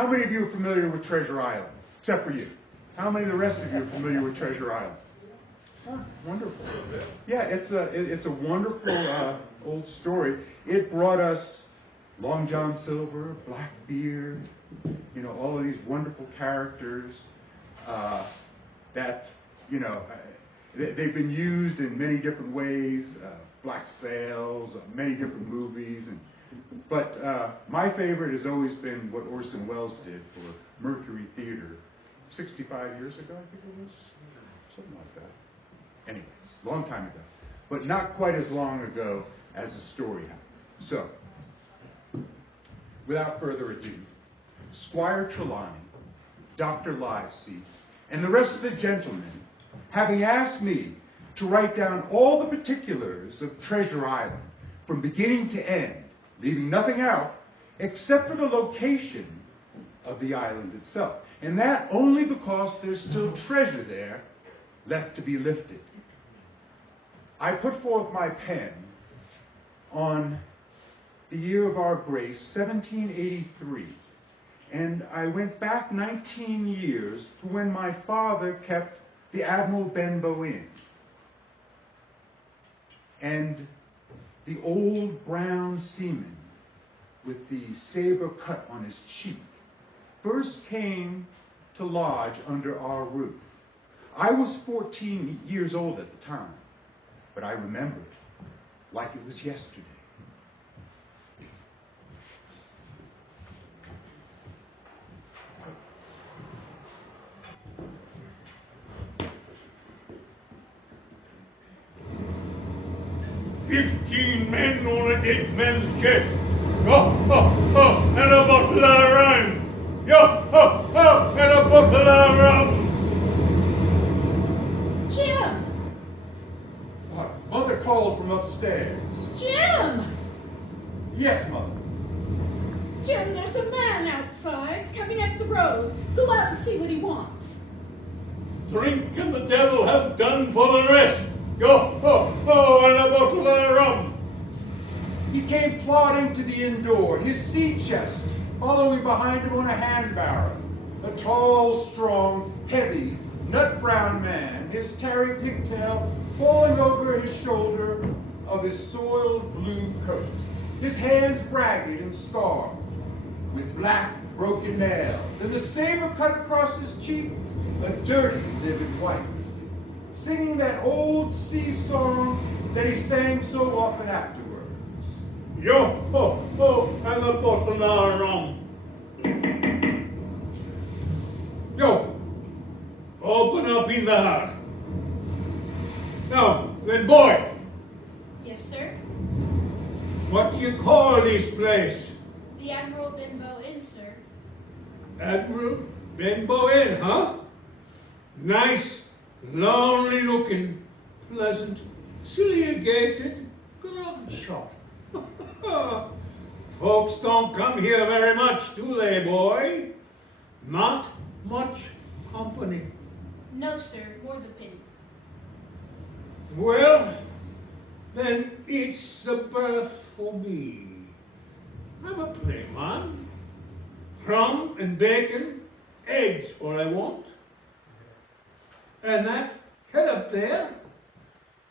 How many of you are familiar with Treasure Island? Except for you. How many of the rest of you are familiar with Treasure Island? Oh, wonderful. Yeah, it's a wonderful old story. It brought us Long John Silver, Blackbeard, all of these wonderful characters that, they've been used in many different ways, Black Sails, many different movies. But my favorite has always been what Orson Welles did for Mercury Theater 65 years ago, I think it was, something like that. Anyways, long time ago, but not quite as long ago as the story happened. So, without further ado, Squire Trelawney, Dr. Livesey, and the rest of the gentlemen, having asked me to write down all the particulars of Treasure Island from beginning to end, leaving nothing out except for the location of the island itself. And that only because there's still treasure there left to be lifted. I put forth my pen on the year of our grace, 1783, and I went back 19 years to when my father kept the Admiral Benbow Inn. And the old brown seaman with the saber cut on his cheek first came to lodge under our roof. I was 14 years old at the time, but I remember it like it was yesterday. "15 men on a dead man's chest. Yo, ho, ho, and a bottle of rum. Yo, ho, ho, and a bottle of rum." Jim! What? Mother called from upstairs. Jim! Yes, Mother. Jim, there's a man outside coming up the road. Go out and see what he wants. "Drink and the devil have done for the rest. Yo, ho, ho, and a bottle of rum." He came plodding to the inn door, his sea chest following behind him on a hand barrow. A tall, strong, heavy, nut-brown man, his tarry pigtail falling over his shoulder of his soiled blue coat, his hands ragged and scarred, with black, broken nails, and the saber cut across his cheek, a dirty, livid white, singing that old sea song that he sang so often afterwards. Yo, ho, ho, and a bottle of rum. Yo, open up in there. Now, then, boy, Yes, sir? what do you call this place? The Admiral Benbow Inn, sir. Admiral Benbow Inn, huh? Nice, lonely looking, pleasant, cilligated grog shop. Folks don't come here very much, do they, boy? Not much company. No, sir, more the pity. Well, then it's the berth for me. I'm a plain man. Rum and bacon, eggs all I want. And that head up there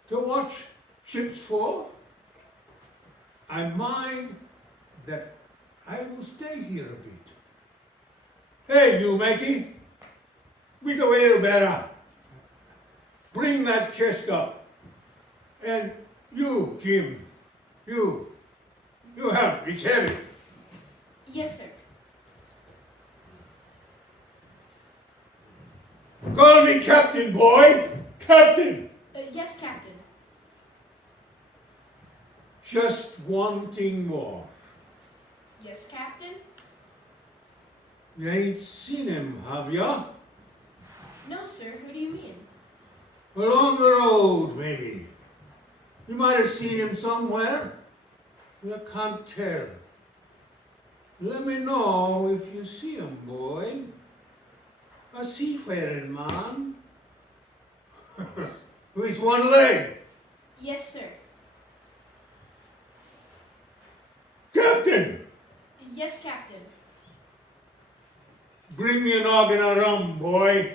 to watch ships for. I mind that I will stay here a bit. Hey, you matey, with a wheelbarrow. Bring that chest up. And you, Jim, you help, it's heavy. Yes, sir. Call me Captain, boy, Captain. Yes, Captain. Just one thing more. Yes, Captain? You ain't seen him, have ya? No, sir, who do you mean? Along the road, maybe. You might have seen him somewhere. You can't tell. Let me know if you see him, boy. A seafaring man. With one leg. Yes, sir. Captain! Yes, Captain. Bring me a noggin of rum, boy.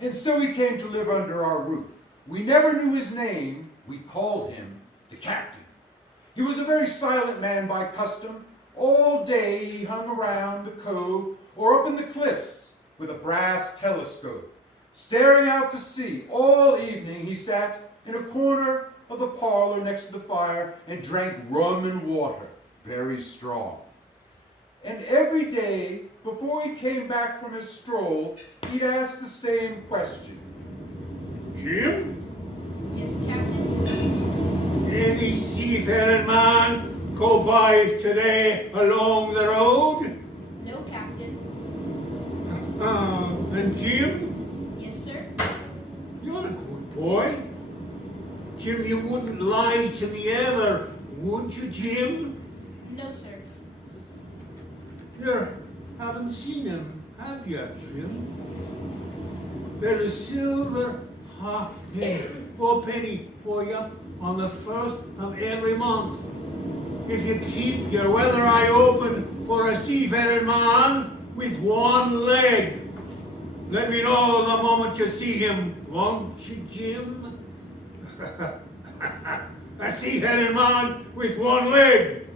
And so he came to live under our roof. We never knew his name. We called him the captain. He was a very silent man by custom. All day he hung around the cove or up in the cliffs with a brass telescope. Staring out to sea all evening, he sat in a corner of the parlor next to the fire and drank rum and water, very strong. And every day, before he came back from his stroll, he'd ask the same question. Jim? Yes, Captain? Any seafaring man go by today along the road? No, Captain. And Jim? Yes, sir? You're a good boy. Jim, you wouldn't lie to me ever, would you, Jim? No, sir. You haven't seen him, have you, Jim? There's a silver halfpenny for you on the first of every month. If you keep your weather eye open for a seafaring man with one leg. Let me know the moment you see him, won't you, Jim? A seafaring man with one leg.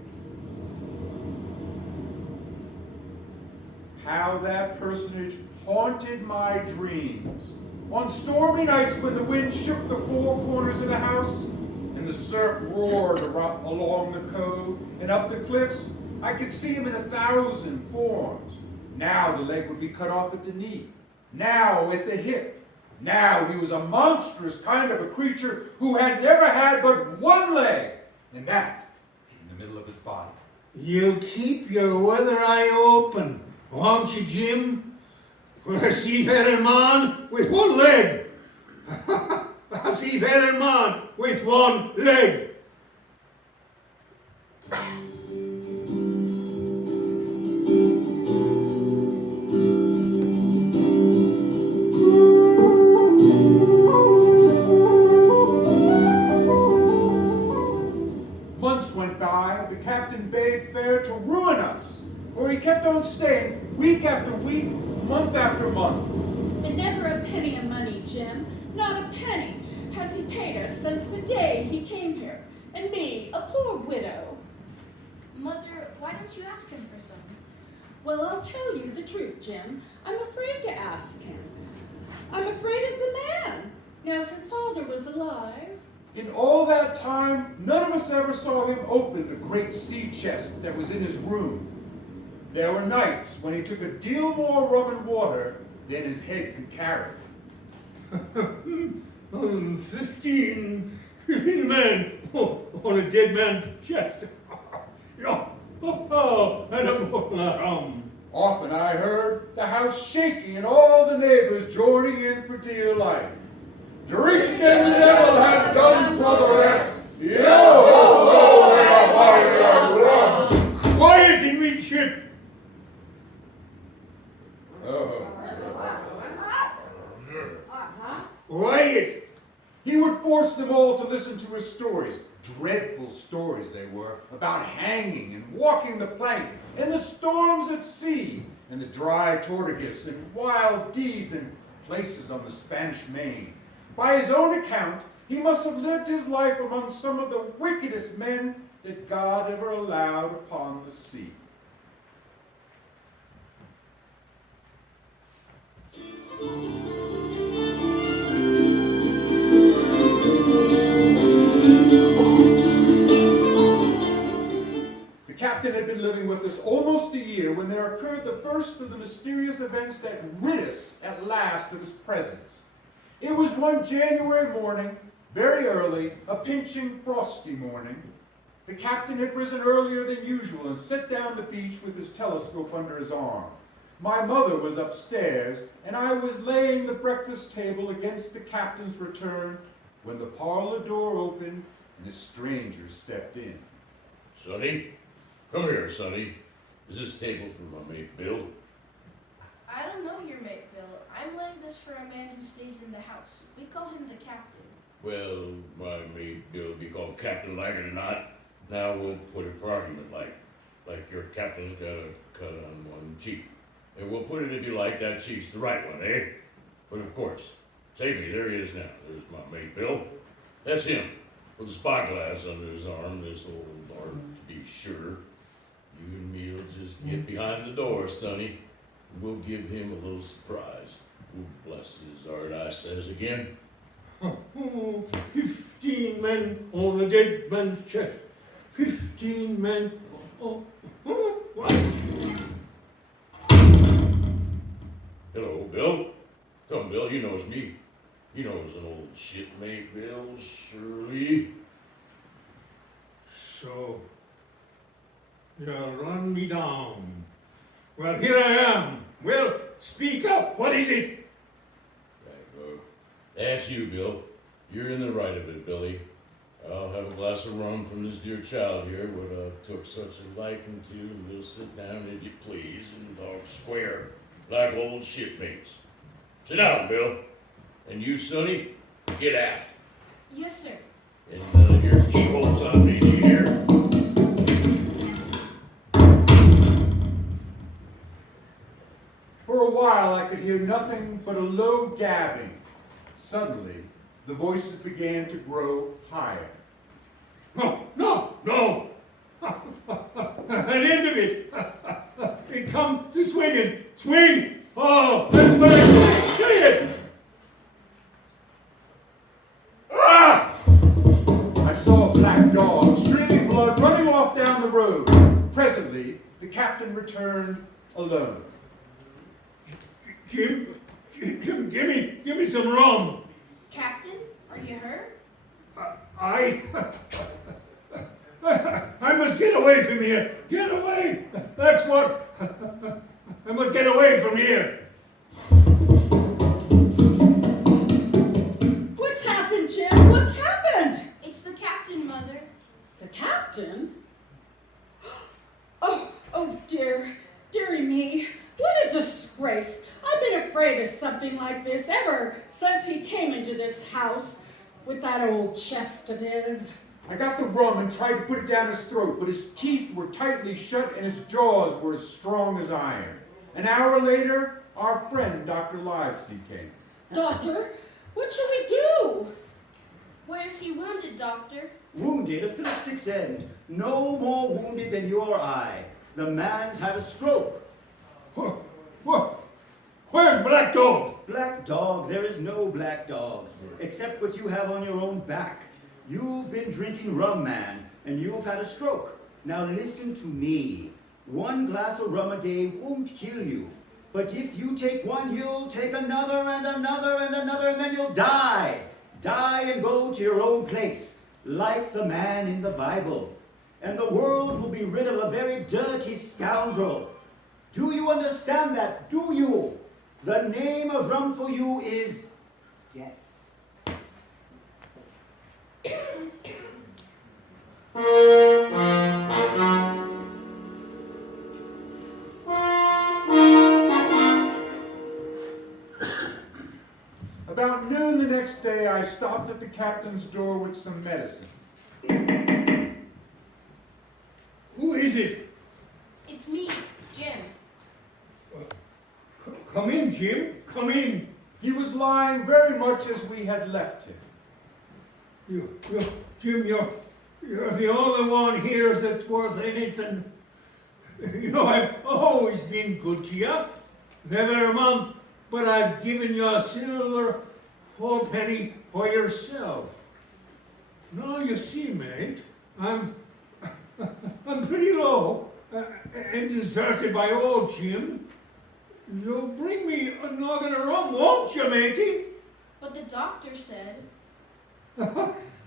How that personage haunted my dreams. On stormy nights when the wind shook the four corners of the house and the surf roared along the cove and up the cliffs, I could see him in 1,000 forms. Now the leg would be cut off at the knee. Now at the hip. Now he was a monstrous kind of a creature who had never had but one leg, and that in the middle of his body. You keep your weather eye open, won't you, Jim? For a seafaring man with one leg. A seafaring man with one leg. Months went by. The captain bade fair to ruin us, for he kept on staying week after week, month after month. And never a penny of money, Jim. Not a penny has he paid us since the day he came here. And me, a poor widow. Mother, why don't you ask him for some? Well, I'll tell you the truth, Jim. I'm afraid to ask him. I'm afraid of the man. Now, if your father was alive... In all that time, none of us ever saw him open the great sea chest that was in his room. There were nights when he took a deal more rum and water than his head could carry. 15 men on a dead man's chest. And a bottle of rum. Often I heard the house shaking and all the neighbors joining in for dear life. Drink and devil have done for the rest. Yo-ho-ho and a bottle of rum. Quiet in midship. Quiet. He would force them all to listen to his stories. Dreadful stories they were, about hanging and walking the plank, and the storms at sea, and the dry tortugas, and wild deeds and places on the Spanish Main. By his own account, he must have lived his life among some of the wickedest men that God ever allowed upon the sea. The captain had been living with us almost a year when there occurred the first of the mysterious events that rid us at last of his presence. It was one January morning, very early, a pinching, frosty morning. The captain had risen earlier than usual and set down the beach with his telescope under his arm. My mother was upstairs, and I was laying the breakfast table against the captain's return when the parlor door opened and a stranger stepped in. Sonny? Come here, Sonny. Is this table for my mate Bill? I don't know your mate, Bill. I'm laying us for a man who stays in the house. We call him the captain. Well, my mate Bill be called captain like it or not. Now we'll put it for argument like your captain's got a cut on one cheek. And we'll put it if you like, that cheek's the right one, eh? But of course, save me, there he is now. There's my mate Bill. That's him, with a spyglass under his arm, this old art to be sure. You and me'll just get behind the door, sonny. And we'll give him a little surprise. Oh, bless his heart, I says again. 15 men on a dead man's chest. 15 men. What? Hello, Bill. Come, Bill, you knows me. You knows an old shipmate, Bill, surely. So, you run me down. Well, here I am. Well, speak up. What is it? That's you, Bill. You're in the right of it, Billy. I'll have a glass of rum from this dear child here, what I took such a liking to, and we'll sit down, if you please, and talk square, like old shipmates. Sit down, Bill. And you, Sonny, get aft. Yes, sir. And none of your keyholes on me, do you hear? For a while I could hear nothing but a low gabbing. Suddenly, the voices began to grow higher. No! An end of it! It comes to swinging! Swing! Oh, that's better! Swing it! Ah! I saw a black dog, streaming blood, running off down the road. Presently, the captain returned alone. Jim, give me some rum. Captain, are you hurt? I must get away from here. Get away. That's what. I must get away from here. What's happened, Jim? What's happened? It's the captain, Mother. The captain? Oh dearie me. What a disgrace. I've been afraid of something like this ever since he came into this house with that old chest of his. I got the rum and tried to put it down his throat, but his teeth were tightly shut and his jaws were as strong as iron. An hour later, our friend Dr. Livesey came. Doctor, what shall we do? Where is he wounded, Doctor? Wounded, a fiddlestick's end. No more wounded than you or I. The man's had a stroke. Where's Black Dog? Black dog, there is no black dog, except what you have on your own back. You've been drinking rum, man, and you've had a stroke. Now listen to me. 1 glass of rum a day won't kill you. But if you take one, you'll take another and another and another, and then you'll die. Die and go to your own place, like the man in the Bible. And the world will be rid of a very dirty scoundrel. Do you understand that? Do you? The name of rum for you is death. About noon the next day, I stopped at the captain's door with some medicine. Who is it? It's me, Jim. Come in, Jim. Come in. He was lying very much as we had left him. Jim, you're the only one here that's worth anything. You know, I've always been good to you. Never a month, but I've given you a silver 4-penny for yourself. Now you see, mate, I'm pretty low and deserted by old Jim. You'll bring me a noggin of rum, won't you, matey? But the doctor said.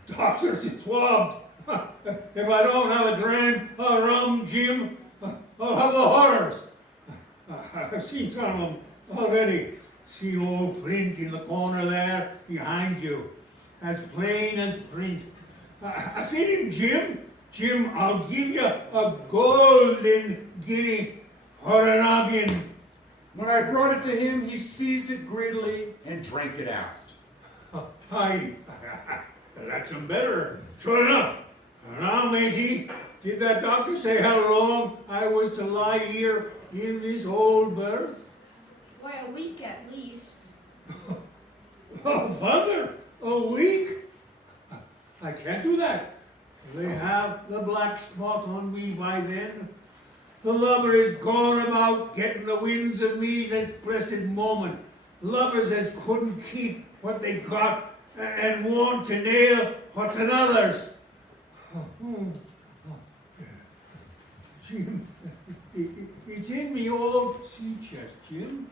Doctors, it's swabbed. If I don't have a dram of rum, Jim, I'll have the horrors. I've seen some of them already. See old Flint in the corner there, behind you. As plain as print. I seen him, Jim. Jim, I'll give you a golden guinea for an noggin. When I brought it to him, he seized it greedily and drank it out. Aye, that's him better. Sure enough. Now, matey, did that doctor say how long I was to lie here in this old berth? Why, a week at least. Oh, thunder! A week? I can't do that. They have the black spot on me by then. The lubber is gone about getting the winds of me this blessed moment. Lubbers as couldn't keep what they got and want to nail what's another's. Jim, it's in me old sea chest, Jim.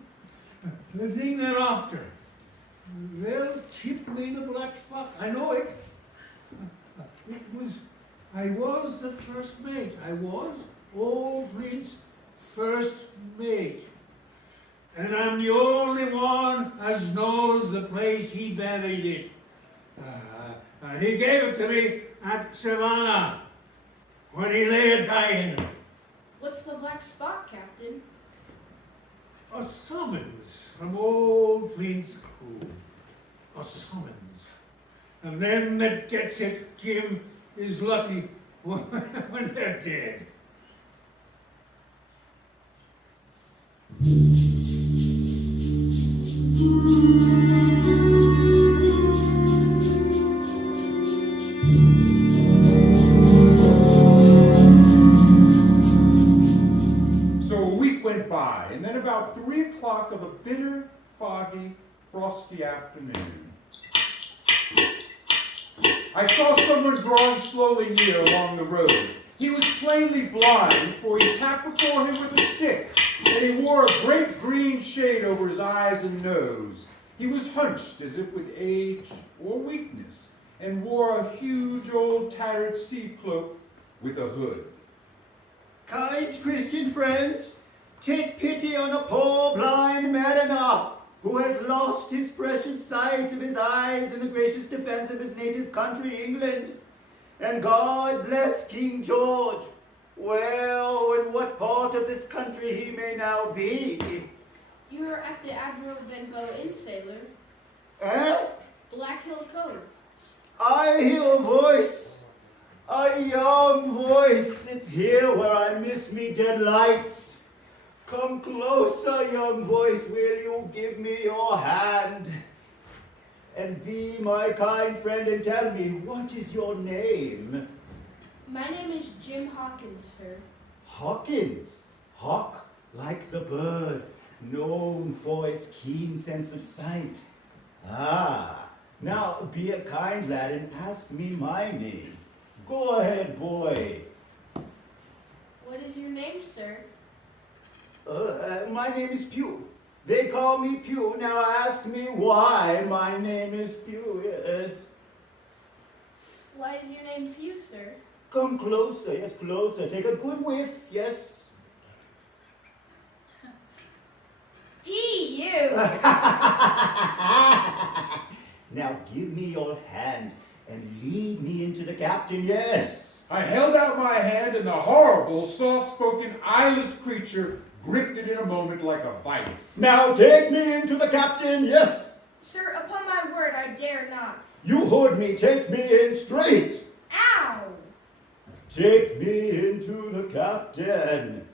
The thing they're after. They'll chip me the black spot. I know it. I was the first mate. I was old Flint's first mate. And I'm the only one as knows the place he buried it. And he gave it to me at Savannah when he lay a-dying. What's the black spot, Captain? A summons from old Flint's crew. A summons. And them that gets it, Jim, is lucky when they're dead. So a week went by, and then about 3 o'clock of a bitter, foggy, frosty afternoon, I saw someone drawing slowly near along the road. He was plainly blind, for he tapped before him with a stick, and he wore a great green shade over his eyes and nose. He was hunched as if with age or weakness, and wore a huge old tattered sea cloak with a hood. Kind Christian friends, take pity on a poor blind mariner who has lost his precious sight of his eyes in the gracious defense of his native country, England. And God bless King George. Well, in what part of this country he may now be. You're at the Admiral Benbow Inn, sailor. Eh? Black Hill Cove. I hear a voice, a young voice. It's here where I miss me dead lights. Come closer, young voice, will you give me your hand? And be my kind friend and tell me, what is your name? My name is Jim Hawkins, sir. Hawkins. Hawk, like the bird, known for its keen sense of sight. Ah, now be a kind lad and ask me my name. Go ahead, boy. What is your name, sir? My name is Pew. They call me Pew. Now ask me why my name is Pew. Yes. Why is your name Pew, sir? Come closer. Yes, closer. Take a good whiff. Yes. P.U. Now give me your hand and lead me into the captain. Yes. I held out my hand, and the horrible, soft-spoken, eyeless creature gripped it in a moment like a vice. Now take me into the captain. Yes. Sir, upon my word, I dare not. You heard me. Take me in straight. Ow! Take me into the captain.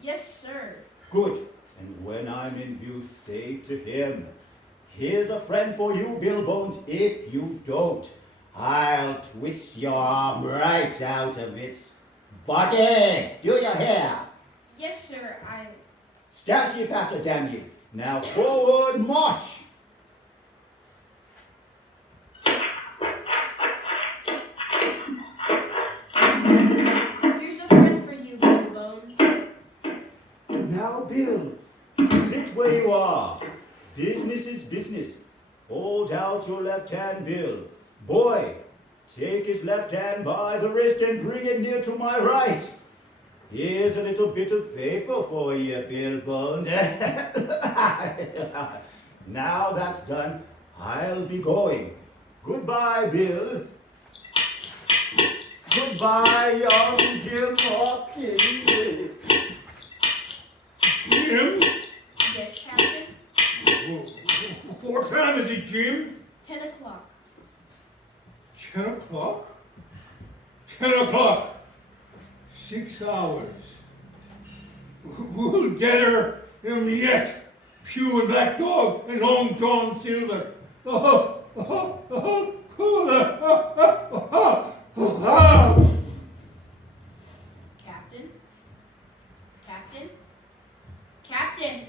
Yes, sir. Good. And when I'm in view, say to him, here's a friend for you, Bill Bones. If you don't, I'll twist your arm right out of its body. Do you hear? Yes, sir, I... Stash ye patter, damn you. Now forward, march. Here's a friend for you, Bill Bones. Now, Bill, sit where you are. Business is business. Hold out your left hand, Bill. Boy, take his left hand by the wrist and bring it near to my right. Here's a little bit of paper for you, Bill Bones. Now that's done, I'll be going. Goodbye, Bill. Goodbye, young Jim Hawkins. Jim? Yes, Captain. What time is it, Jim? 10 o'clock. 10 o'clock? 10 o'clock. 6 hours. We'll get her him yet. Pew and Black Dog and Long John Silver. Captain? Captain? Captain!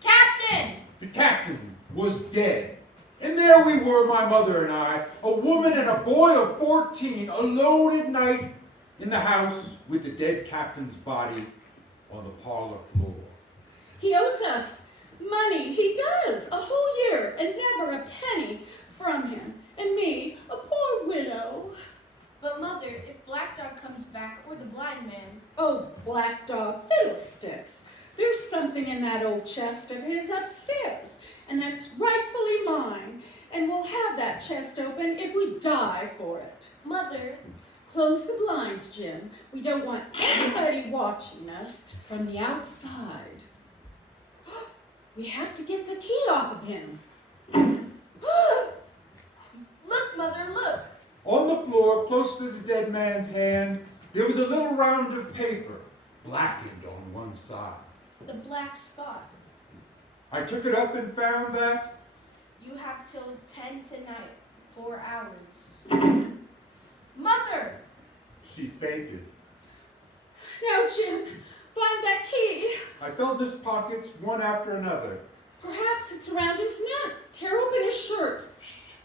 Captain! The captain was dead. And there we were, my mother and I, a woman and a boy of 14, alone at night in the house with the dead captain's body on the parlor floor. He owes us money. He does. A whole year and never a penny from him. And me, a poor widow. But Mother, if Black Dog comes back, or the blind man... Oh, Black Dog, fiddlesticks. There's something in that old chest of his upstairs, and that's rightfully mine. And we'll have that chest open if we die for it. Mother, Close the blinds, Jim. We don't want anybody watching us from the outside. We have to get the key off of him. look, Mother, look! On the floor, close to the dead man's hand, there was a little round of paper, blackened on one side. The black spot. I took it up and found that You have till 10 tonight, 4 hours. Mother! she fainted. Now, Jim, find that key. I felt his pockets one after another. Perhaps it's around his neck. Tear open his shirt.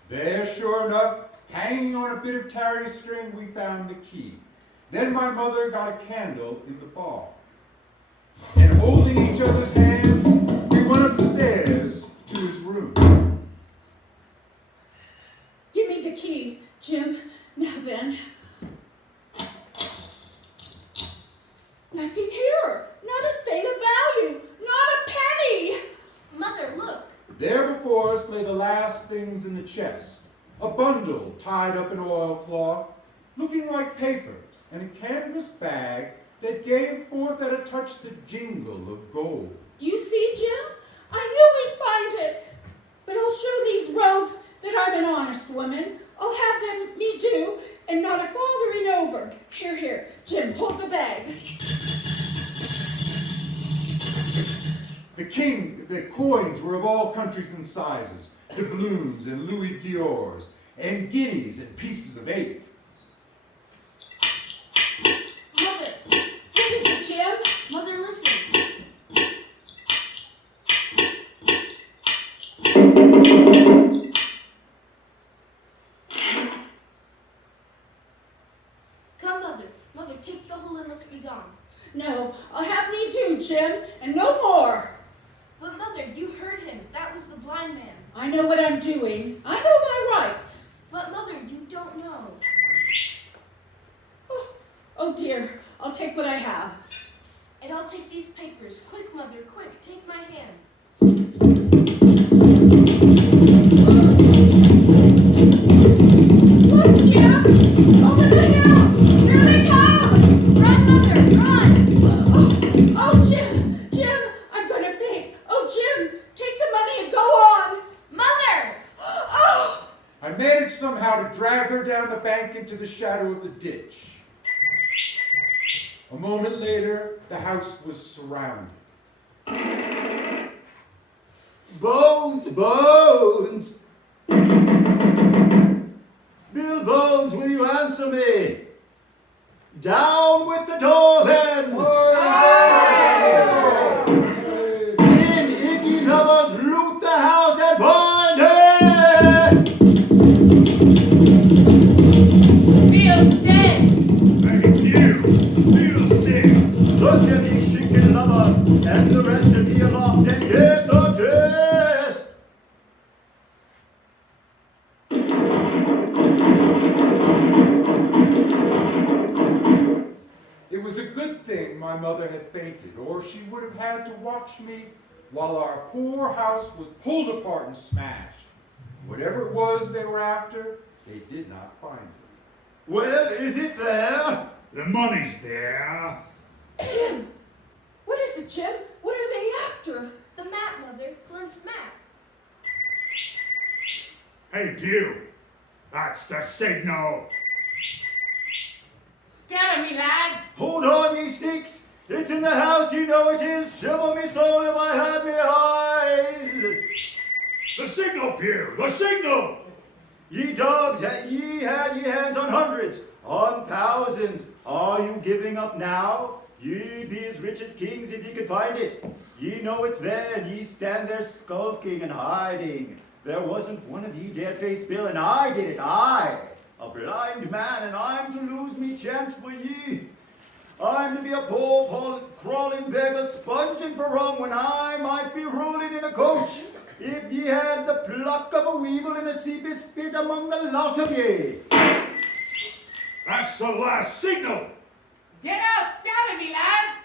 There, sure enough, hanging on a bit of tarry string, we found the key. Then my mother got a candle in the bar. And holding each other's hands, we went upstairs to his room. Give me the key, Jim. Now then. Nothing here. Not a thing of value. Not a penny. Mother, look! There before us lay the last things in the chest. A bundle tied up in oilcloth, looking like papers, and a canvas bag that gave forth at a touch the jingle of gold. Do you see, Jim? I knew we'd find it. But I'll show these rogues that I'm an honest woman. I'll have them me do, and not a fathering over. Here, Jim, hold the bag. The coins were of all countries and sizes, doubloons and Louis d'Ors, and guineas and pieces of 8. Mother! What is it, Jim? Mother, listen! Come, Mother. Mother, take the whole and let's be gone. No, I'll have me do, Jim, and no more. But Mother, you heard him. That was the blind man. I know what I'm doing. I know my rights. But Mother, you don't know. Oh dear, I'll take what I have. And I'll take these papers. Quick, Mother, quick. Take my hand. Look, Jim! Over the hill! Here they come! Run, Mother, run! Oh, Jim, I'm gonna faint. Oh, Jim, take the money and go on. Mother! Oh! I managed somehow to drag her down the bank into the shadow of the ditch. A moment later, the house was surrounded. Bones, Bones! Bill Bones, will you answer me? Down with the door then! In Iggy Lovers, loot the house and find it! Bill's dead! Thank you! Bill's dead! Search any shinking lovers and the rest of you aloft and get the chest! It was a good thing my mother had fainted, or she would have had to watch me while our poor house was pulled apart and smashed. Whatever it was they were after, they did not find it. Well, is it there? The money's there. Jim! What is it, Jim? What are they after? The map, Mother. Flint's map. Hey, you! That's the signal! Scatter me, lads! Hold on, ye sneaks! It's in the house, you know it is! Shiver me soul if I had me eyes! The signal, Pierre! The signal! Ye dogs, ye had ye hands on hundreds, on thousands. Are you giving up now? Ye be as rich as kings if ye could find it. Ye know it's there, and ye stand there skulking and hiding. There wasn't one of ye dared face Bill, and I did it, I, a blind man, and I'm to lose me chance for ye. I'm to be a poor, crawling beggar sponging for rum when I might be rolling in a coach. If ye had the pluck of a weevil in a sea spit among the lot of ye. That's the last signal! Get out! Scatter me, lads!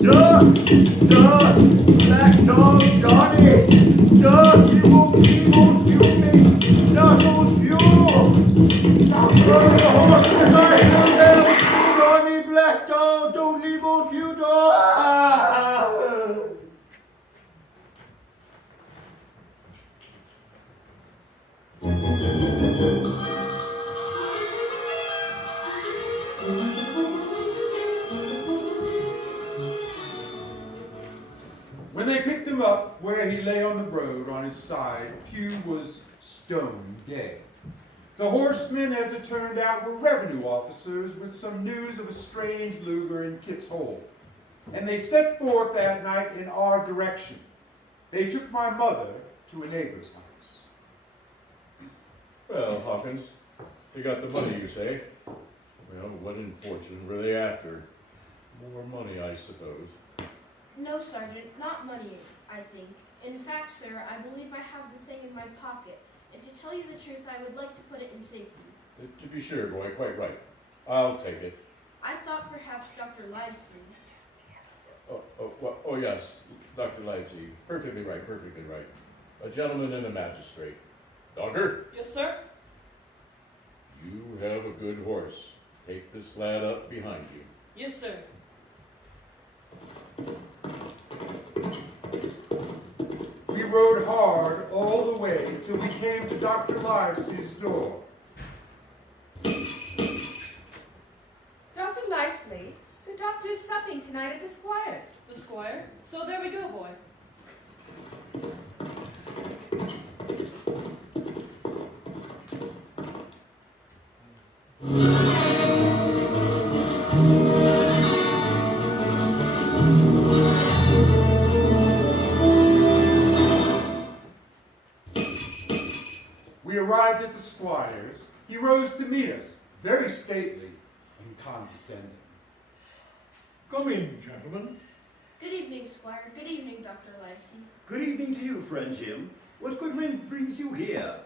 Duh! Black dog Johnny! Duh! He won't you me! That won't you! The horses I hear them! Johnny Black Dog, don't leave old you, dog! When they picked him up where he lay on the road on his side, Pew was stone dead. The horsemen, as it turned out, were revenue officers with some news of a strange Luger in Kit's Hole. And they set forth that night in our direction. They took my mother to a neighbor's house. Well, Hawkins, they got the money, you say? Well, what in fortune were they after? More money, I suppose. No, Sergeant, not money, I think. In fact, sir, I believe I have the thing in my pocket. And to tell you the truth, I would like to put it in safety. To be sure, boy, quite right. I'll take it. I thought perhaps Dr. Livesey. Oh, yes, Dr. Livesey. Perfectly right, perfectly right. A gentleman and a magistrate. Dogger, Yes, sir? you have a good horse. Take this lad up behind you. Yes, sir. We rode hard all the way till we came to Dr. Livesey's door. Dr. Livesey, the doctor's supping tonight at the Squire. The Squire? So there we go, boy. We arrived at the Squire's. He rose to meet us, very stately and condescending. Come in, gentlemen. Good evening, Squire. Good evening, Dr. Livesey. Good evening to you, friend Jim. What good wind brings you here?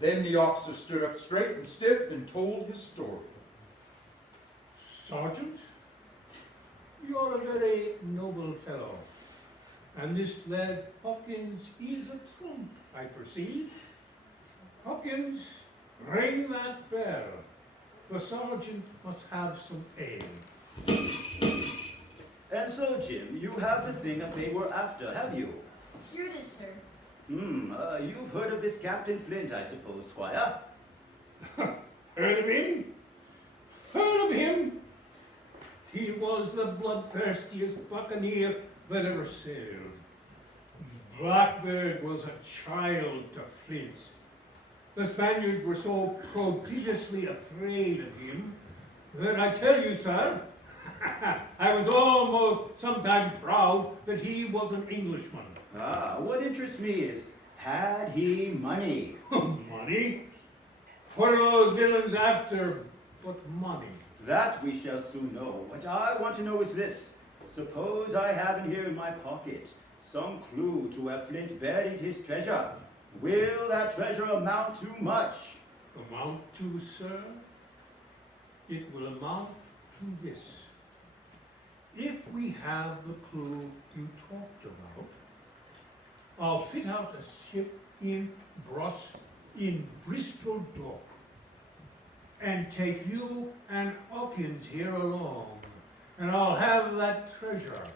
Then the officer stood up straight and stiff and told his story. Sergeant, you're a very noble fellow. And this lad Hawkins is a trump, I perceive. Hawkins, ring that bell. The sergeant must have some ale. And so, Jim, you have the thing that they were after, have you? Here it is, sir. You've heard of this Captain Flint, I suppose, Squire? Heard of him? Heard of him? He was the bloodthirstiest buccaneer that ever sailed. Blackbeard was a child to Flint. The Spaniards were so prodigiously afraid of him that I tell you, sir, I was almost sometimes proud that he was an Englishman. Ah, what interests me is, had he money? Money? What are those villains after but money? That we shall soon know. What I want to know is this. Suppose I have in here in my pocket some clue to where Flint buried his treasure. Will that treasure amount to much? Amount to, sir? It will amount to this. If we have the clue you talked about, I'll fit out a ship in Bristol Dock and take you and Hawkins here along, and I'll have that treasure.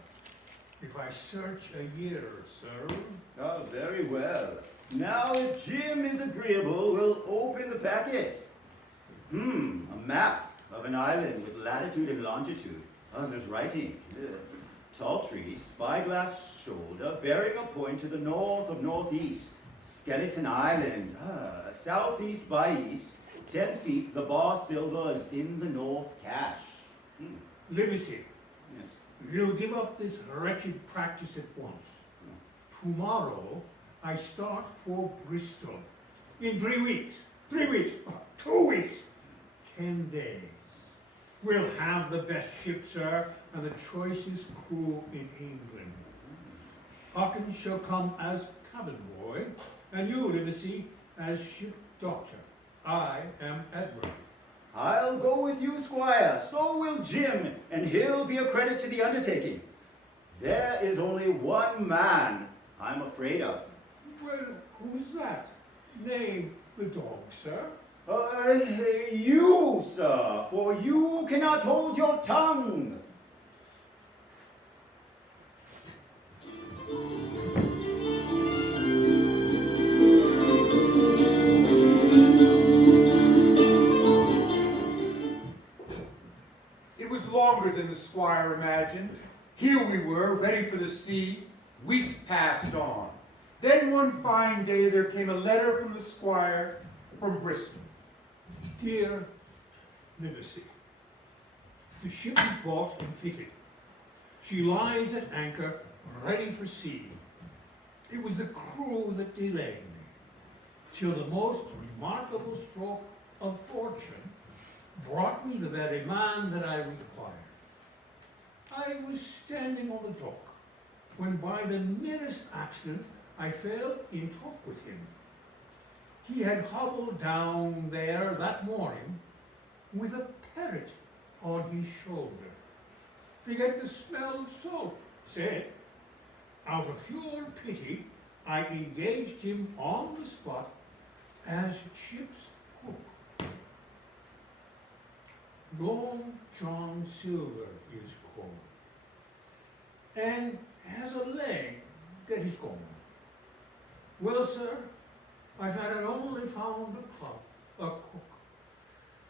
if I search a year, sir. Oh, very well. Now, if Jim is agreeable, we'll open the packet. A map of an island with latitude and longitude. Oh, there's writing. Tall tree, spyglass shoulder, bearing a point to the north of northeast. Skeleton Island, southeast by east. 10 feet, the bar silver is in the north cache. Livesey, Yes. you'll give up this wretched practice at once. Tomorrow, I start for Bristol. In 3 weeks. 3 weeks. 2 weeks. 10 days. We'll have the best ship, sir, and the choicest crew in England. Hawkins shall come as cabin boy, and you, Livesey, as ship doctor. I am Edward. I'll go with you, Squire. So will Jim, and he'll be a credit to the undertaking. There is only one man I'm afraid of. Well, who's that? Name the dog, sir. You, sir, for you cannot hold your tongue. It was longer than the squire imagined. Here we were, ready for the sea. Weeks passed on. Then one fine day there came a letter from the squire from Bristol. Dear Livesey, the ship is bought and fitted. She lies at anchor, ready for sea. It was the crew that delayed me, till the most remarkable stroke of fortune brought me the very man that I required. I was standing on the dock, when by the merest accident I fell in talk with him. He had hobbled down there that morning with a parrot on his shoulder to get the smell of salt, said. Out of pure pity, I engaged him on the spot as ship's cook. Long John Silver is called, and has a leg that is gone. Well, sir, I thought I'd only found a cook,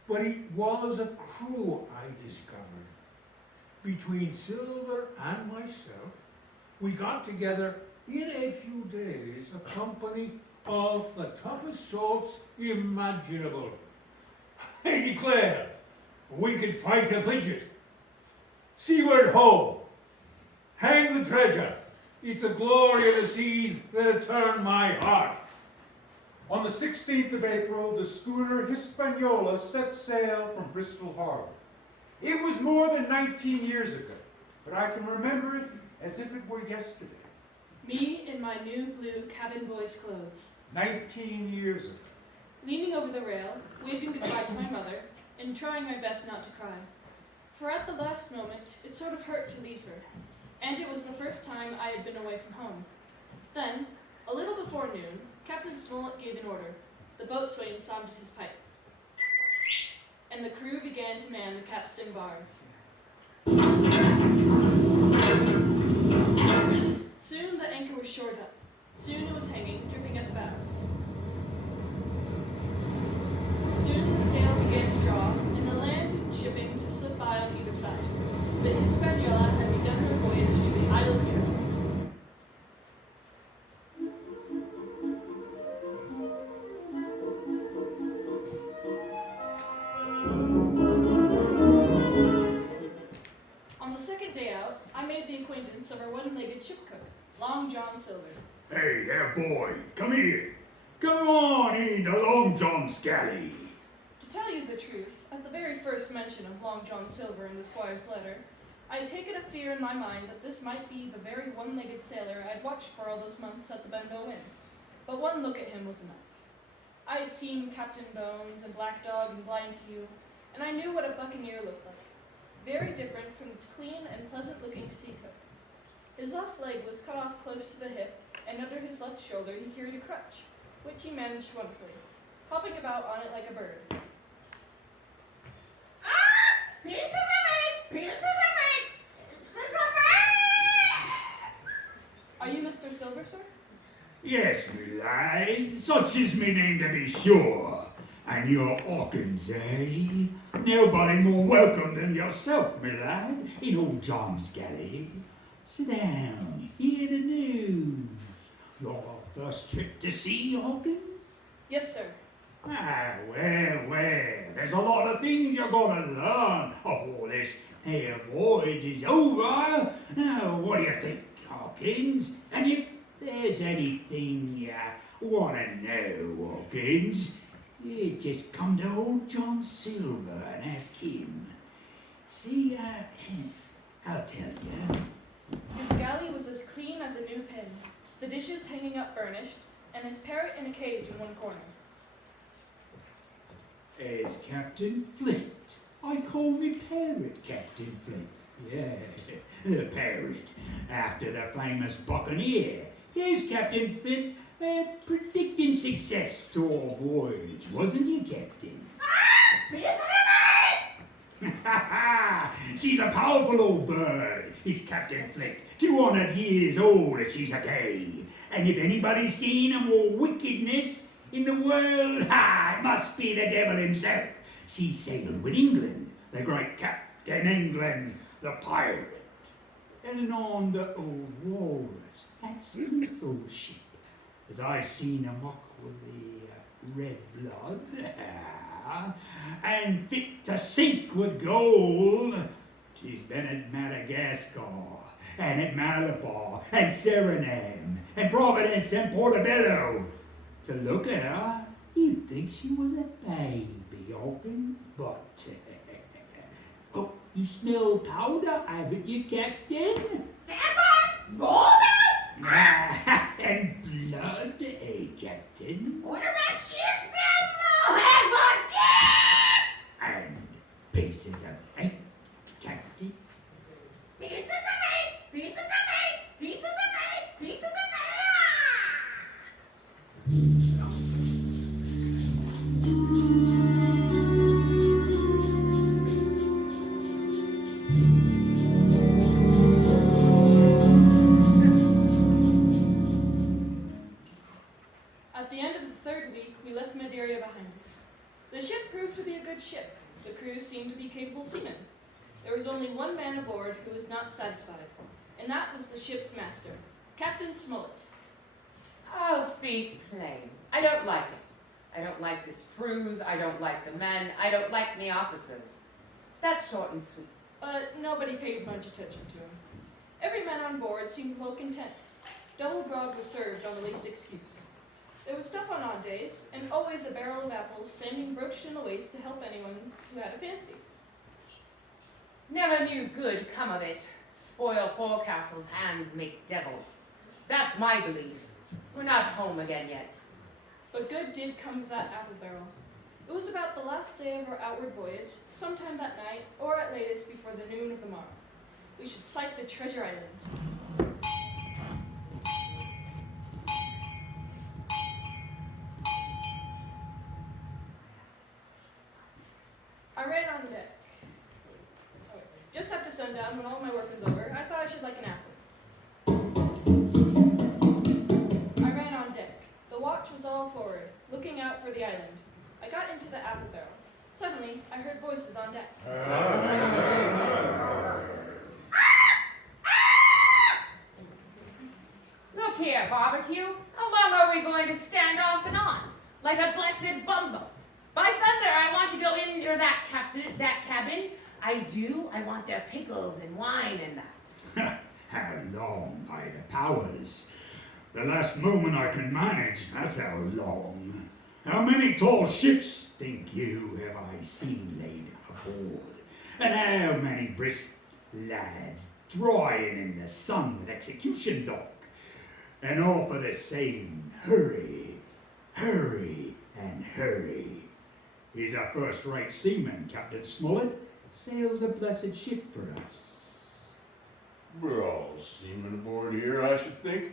but it was a crew I discovered. Between Silver and myself, we got together in a few days a company of the toughest sorts imaginable. I declare, we could fight a fidget. Seaward ho! Hang the treasure! It's the glory of the seas that have turned my heart. On the 16th of April, the schooner Hispaniola set sail from Bristol Harbor. It was more than 19 years ago, but I can remember it as if it were yesterday. Me in my new blue cabin boy's clothes. 19 years ago. Leaning over the rail, waving goodbye to my mother, and trying my best not to cry. For at the last moment, it sort of hurt to leave her, and it was the first time I had been away from home. Then, a little before noon, Captain Smollett gave an order. The boatswain sounded his pipe, and the crew began to man the capstan bars. Soon the anchor was shored up. Soon it was hanging, dripping at the bows. Soon the sail began to draw, and the land and shipping to slip by on either side. The Hispaniola had begun her voyage to the Isle of Trip. On the second day out, I made the acquaintance of our one-legged ship cook, Long John Silver. Hey there, boy, come here. Come on in to Long John Scally. To tell you the truth, at the very first mention of Long John Silver in the squire's letter, I had taken a fear in my mind that this might be the very one-legged sailor I had watched for all those months at the Benbow Inn. But one look at him was enough. I had seen Captain Bones and Black Dog and Blind Hugh, and I knew what a buccaneer looked like. Very different from this clean and pleasant-looking sea cook. His left leg was cut off close to the hip, and under his left shoulder he carried a crutch, which he managed wonderfully, hopping about on it like a bird. Pieces of meat! Pieces of meat! Pieces of meat! Silver, sir? Yes, me lad, such is me name to be sure. And you're Hawkins, eh? Nobody more welcome than yourself, me lad, in old John's galley. Sit down, hear the news. Your first trip to sea, Hawkins? Yes, sir. Ah, well, there's a lot of things you're gonna learn before this here voyage is over. Now, what do you think, Hawkins? And if there's anything you wanna know, Hawkins, you just come to old John Silver and ask him. See, I'll tell you. His galley was as clean as a new pin, the dishes hanging up burnished, and his parrot in a cage in one corner. As Captain Flint. I call me parrot Captain Flint. Yeah, the parrot, after the famous buccaneer. Here's Captain Flint, predicting success to our voyage, wasn't you, Captain? She's a powerful old bird, is Captain Flint. 200 years old as she's a day. And if anybody's seen a more wickedness in the world, it must be the devil himself. She sailed with England, the great Captain England, the pirate. And on the old walrus, that's Flint's old ship. As I seen a mock with the red blood, and fit to sink with gold. She's been at Madagascar, and at Malabar, and Suriname, and Providence, and Portobello. To look at her, you'd think she was a baby, Hawkins, but... oh, you smell powder, haven't you, Captain? And blood, eh, Captain? What about ships and heads on And pieces of meat, Captain. pieces of meat, pieces of meat, pieces of meat, pieces of meat. At the end of the third week, we left Madeira behind us. The ship proved to be a good ship. The crew seemed to be capable seamen. There was only one man aboard who was not satisfied, and that was the ship's master, Captain Smollett. I'll speak plain. I don't like it. I don't like this cruise. I don't like the men. I don't like me officers. That's short and sweet. But nobody paid much attention to him. Every man on board seemed well content. Double grog was served on the least excuse. There was stuff on odd days, and always a barrel of apples standing broached in the waist to help anyone who had a fancy. Never knew good come of it. Spoil forecastles, hands make devils. That's my belief. We're not home again yet. But good did come of that apple barrel. It was about the last day of our outward voyage, sometime that night, or at latest before the noon of the morrow. We should sight the treasure island. I ran on deck. Just after sundown, when all my work was over, I thought I should like an apple. I ran on deck. The watch was all forward, looking out for the island. I got into the apple barrel. Suddenly, I heard voices on deck. Look here, Barbecue. How long are we going to stand off and on? Like a blessed bumble. By thunder, I want to go in near that cabin. I do. I want their pickles and wine and that. How long, by the powers? The last moment I can manage, that's how long. How many tall ships, think you, have I seen laid aboard? And how many brisk lads drying in the sun with execution dock? And all for the same hurry, hurry, and hurry. He's a first-rate seaman, Captain Smollett. Sails a blessed ship for us. We're all seamen aboard here, I should think.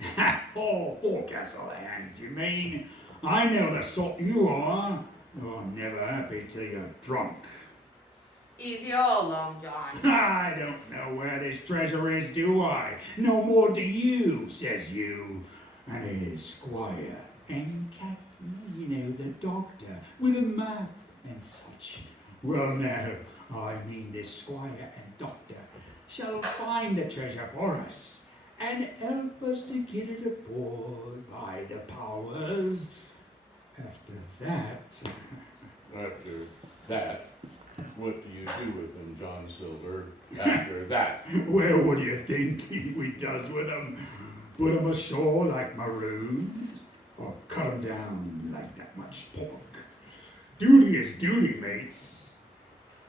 All forecastle hands, you mean? I know the sort you are. You're never happy till you're drunk. Easy all, Long John. I don't know where this treasure is, do I? No more do you, says you. and his squire, and Captain, you know, the doctor, with a map and such. Well now, I mean this squire and doctor shall find the treasure for us, and help us to get it aboard by the powers. After that, what do you do with them, John Silver, after that? well, what do you think we does with them? Put them ashore like maroons, or cut them down like that much pork? Duty is duty, mates.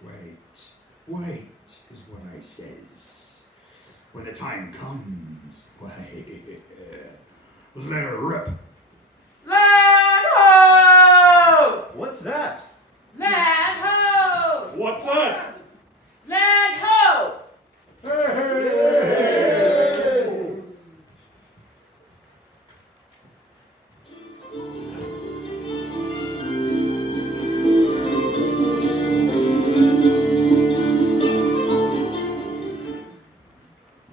Wait, is what I says. When the time comes, why, let her rip. Land ho! What's that? Land ho! What's that? Land ho!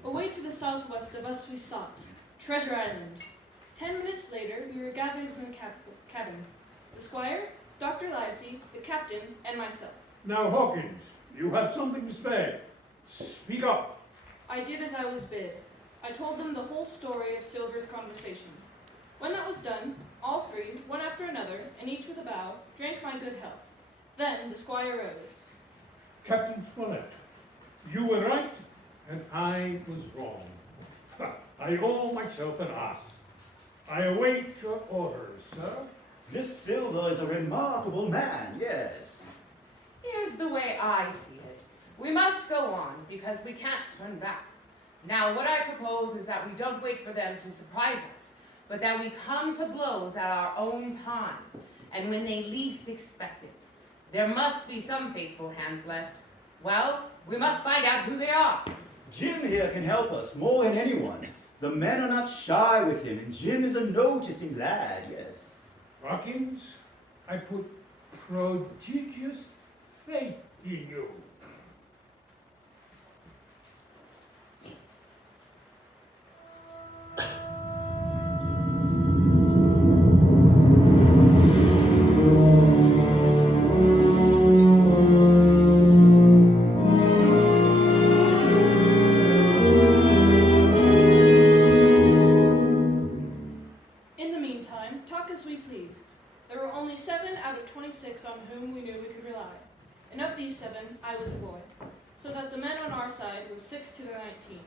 Away to the southwest of us we sought, Treasure Island. 10 minutes later, we were gathered in the cabin. The squire, Dr. Livesey, the captain, and myself. Now, Hawkins, you have something to say. Speak up. I did as I was bid. I told them the whole story of Silver's conversation. When that was done, all three, one after another, and each with a bow, drank my good health. Then the squire rose. Captain Smollett, you were right, and I was wrong. I owe myself an ask. I await your orders, sir. This Silver is a remarkable man, yes. Here's the way I see it. We must go on, because we can't turn back. Now, what I propose is that we don't wait for them to surprise us, but that we come to blows at our own time, and when they least expect it. There must be some faithful hands left. Well, we must find out who they are. Jim here can help us more than anyone. The men are not shy with him, and Jim is a noticing lad, yes. Hawkins, I put prodigious faith in you. In the meantime, talk as we pleased. There were only 7 out of 26 on whom we knew we could rely. And of these 7, I was a boy, so that the men on our side were 6 to the 19.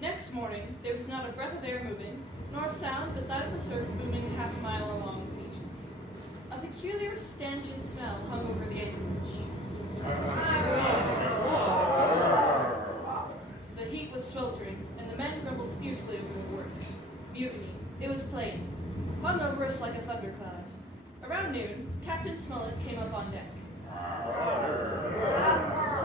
Next morning, there was not a breath of air moving, nor a sound but that of the surf booming half a mile along the beaches. A peculiar stanchion smell hung over the anchorage. The heat was sweltering, and the men grumbled fiercely over their work. Mutiny. It was plain. Hung over us like a thundercloud. Around noon, Captain Smollett came up on deck.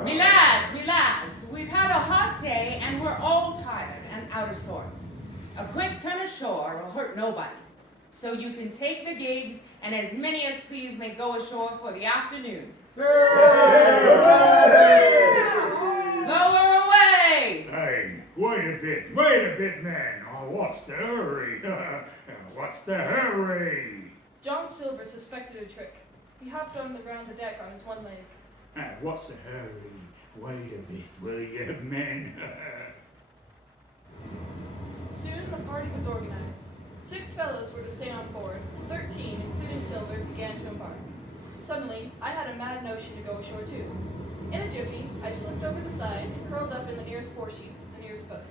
Me lads, we've had a hot day and we're all tired and out of sorts. A quick turn ashore will hurt nobody. So you can take the gigs and as many as please may go ashore for the afternoon. Lower away! Hey, wait a bit, man. Oh, what's the hurry? What's the hurry? John Silver suspected a trick. He hopped around the deck on his one leg. What's the hurry? Wait a bit, will you, men? Soon the party was organized. 6 fellows were to stay on board. 13, including Silver, began to embark. Suddenly, I had a mad notion to go ashore too. In a jiffy, I slipped over the side and curled up in the nearest foresheets of the nearest boat.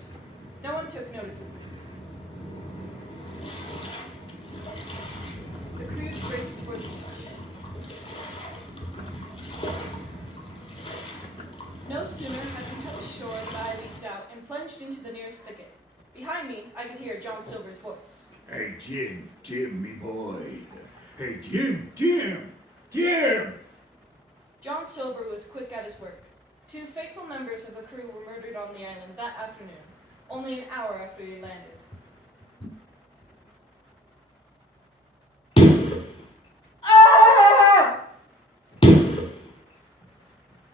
No one took notice of me. The crews raced toward the beach. No sooner had we touched shore than I leaped out and plunged into the nearest thicket. Behind me, I could hear John Silver's voice. Hey, Jim, me boy. Hey, Jim! John Silver was quick at his work. 2 faithful members of the crew were murdered on the island that afternoon, only an hour after we landed.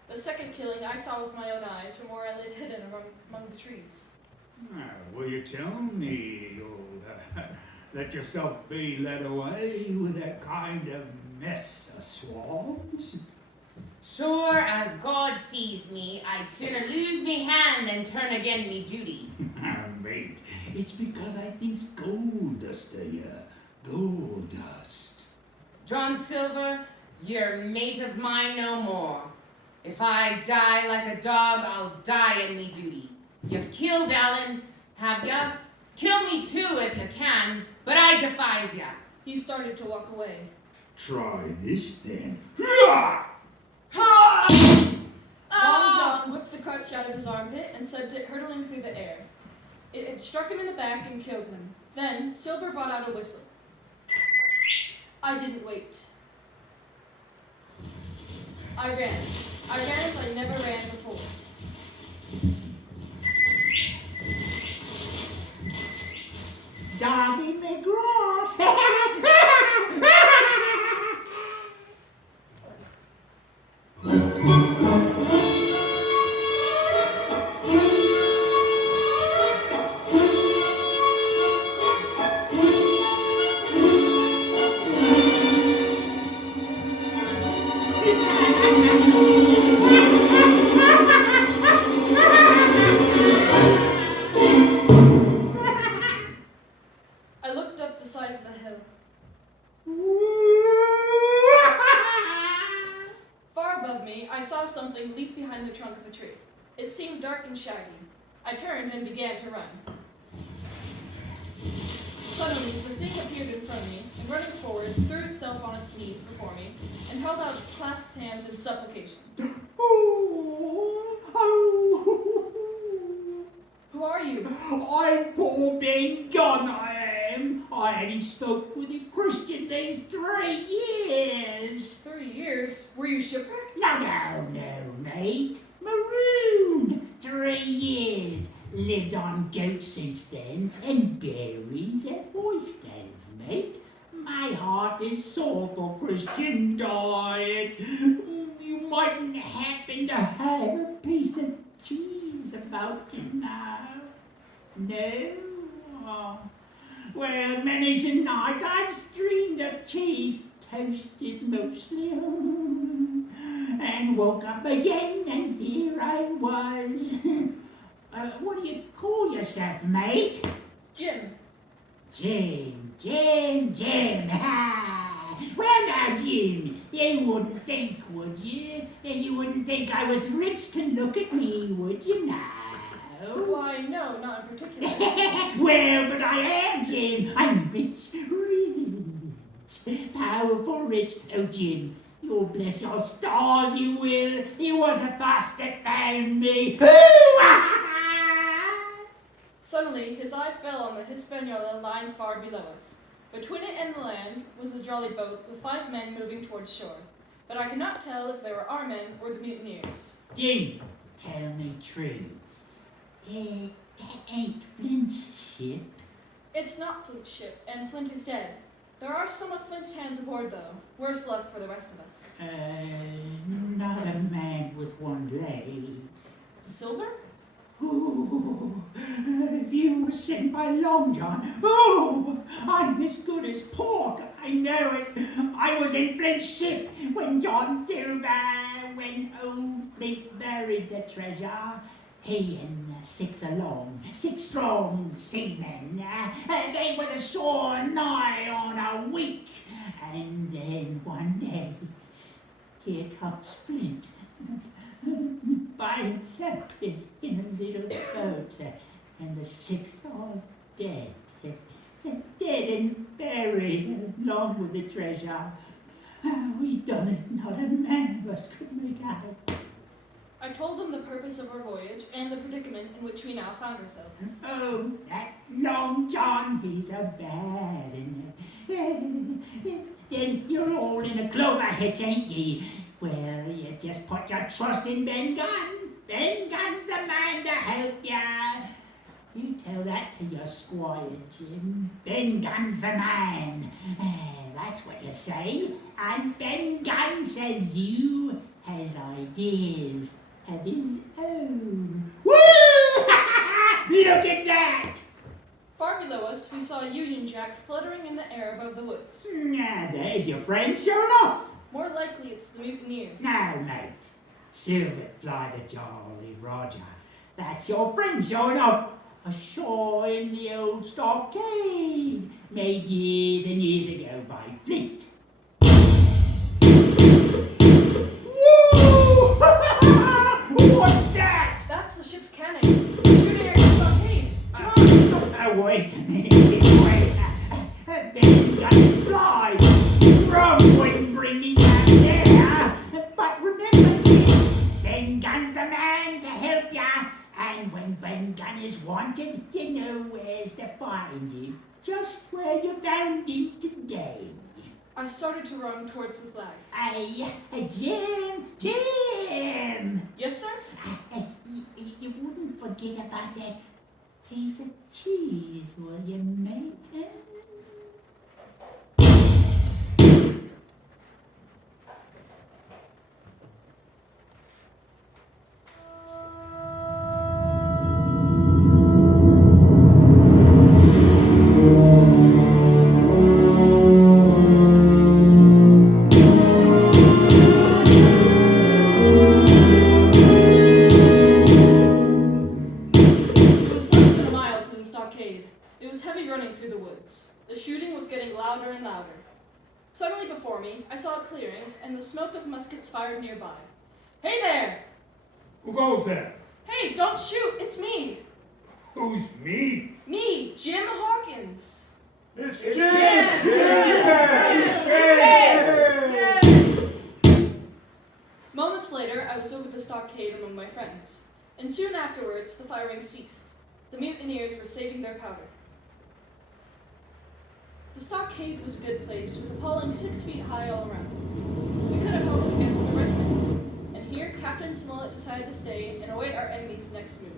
The second killing I saw with my own eyes from where I lay hidden among the trees. Will you telling me you'll let yourself be led away with that kind of mess of swabs? Sure as God sees me, I'd sooner lose me hand than turn again me duty. Mate, it's because I think's gold dust of you. Gold dust. John Silver, you're mate of mine no more. If I die like a dog, I'll die in me duty. You've killed Ellen, have ya? Kill me too if you can, but I defies ya. He started to walk away. Try this then. Long John whipped the crutch out of his armpit and sent it hurtling through the air. It had struck him in the back and killed him. Then Silver brought out a whistle. I didn't wait. I ran. I ran as I never ran before. Darby McGraw. I looked up the side of the hill. Far above me, I saw something leap behind the trunk of a tree. It seemed dark and shaggy. I turned and began to run. Suddenly, the thing appeared in front of me, and running forward, threw itself on its knees before me, and held out its clasped hands in supplication. Who are you? I'm poor Ben Gunn, I am. I ain't spoke with a Christian these 3 years. 3 years? Were you shipwrecked? No, mate. Marooned. 3 years. Lived on goats since then, and berries and oysters, mate. My heart is sore for Christian diet. You mightn't happen to have a piece of cheese about you now. No? Oh. Well, many's a night I've streamed of cheese, toasted mostly, and woke up again, and here I was. What do you call yourself, mate? Jim. Jim. Ha! Well now, Jim, you wouldn't think, would you? You wouldn't think I was rich to look at me, would you now? Why, no, not in particular. Well, but I am, Jim. I'm rich. Powerful rich. Oh, Jim, you'll bless your stars, you will. It was a fuss that found me. Suddenly, his eye fell on the Hispaniola lying far below us. Between it and the land was the jolly boat with 5 men moving towards shore, but I could not tell if they were our men or the mutineers. Jim, tell me true. That ain't Flint's ship. It's not Flint's ship, and Flint is dead. There are some of Flint's hands aboard, though. Worse luck for the rest of us. Not a man with one leg. Silver? Ooh, if you were sent by Long John, oh, I'm as good as pork, I know it. I was in Flint's ship when John Silver, when old Flint buried the treasure. He and 6 strong seamen, they was ashore nigh on a week. And then one day, here comes Flint, by himself in a little boat, and the 6 are dead. Dead and buried along with the treasure. We done it, not a man of us could make out. I told them the purpose of our voyage and the predicament in which we now found ourselves. Oh, that Long John, he's a bad one. Then you're all in a clover hitch, ain't ye? Well, you just put your trust in Ben Gunn. Ben Gunn's the man to help ya. You tell that to your squire, Jim. Ben Gunn's the man. That's what you say. And Ben Gunn says you has ideas of his own. Woo! Look at that! Far below us, we saw a Union Jack fluttering in the air above the woods. Now, there's your friend sure enough. More likely it's the mutineers. Now, mate, Silver Fly the Jolly Roger, that's your friend sure enough. Ashore in the old stockade, made years and years ago by Flint. Woo! What's that? That's the ship's cannon. Shooting at the stockade. Come on! Wait a minute, wait. Ben guns fly. Rum wouldn't bring me down there. But remember, kid, Ben Gun's the man to help ya. And when Ben Gunn is wanted, you know where's to find him. Just where you found him today. I started to run towards the flag. Hey, Jim! Yes, sir? You wouldn't forget about that piece of cheese, will you, mate? Suddenly before me, I saw a clearing and the smoke of muskets fired nearby. Hey there! Who goes there? Hey, don't shoot! It's me! Who's me? Me, Jim Hawkins! It's Jim! Moments later, I was over the stockade among my friends, and soon afterwards the firing ceased. The mutineers were saving their powder. The stockade was a good place, with a paling 6 feet high all around it. We could have held it against a regiment, and here Captain Smollett decided to stay and await our enemy's next move.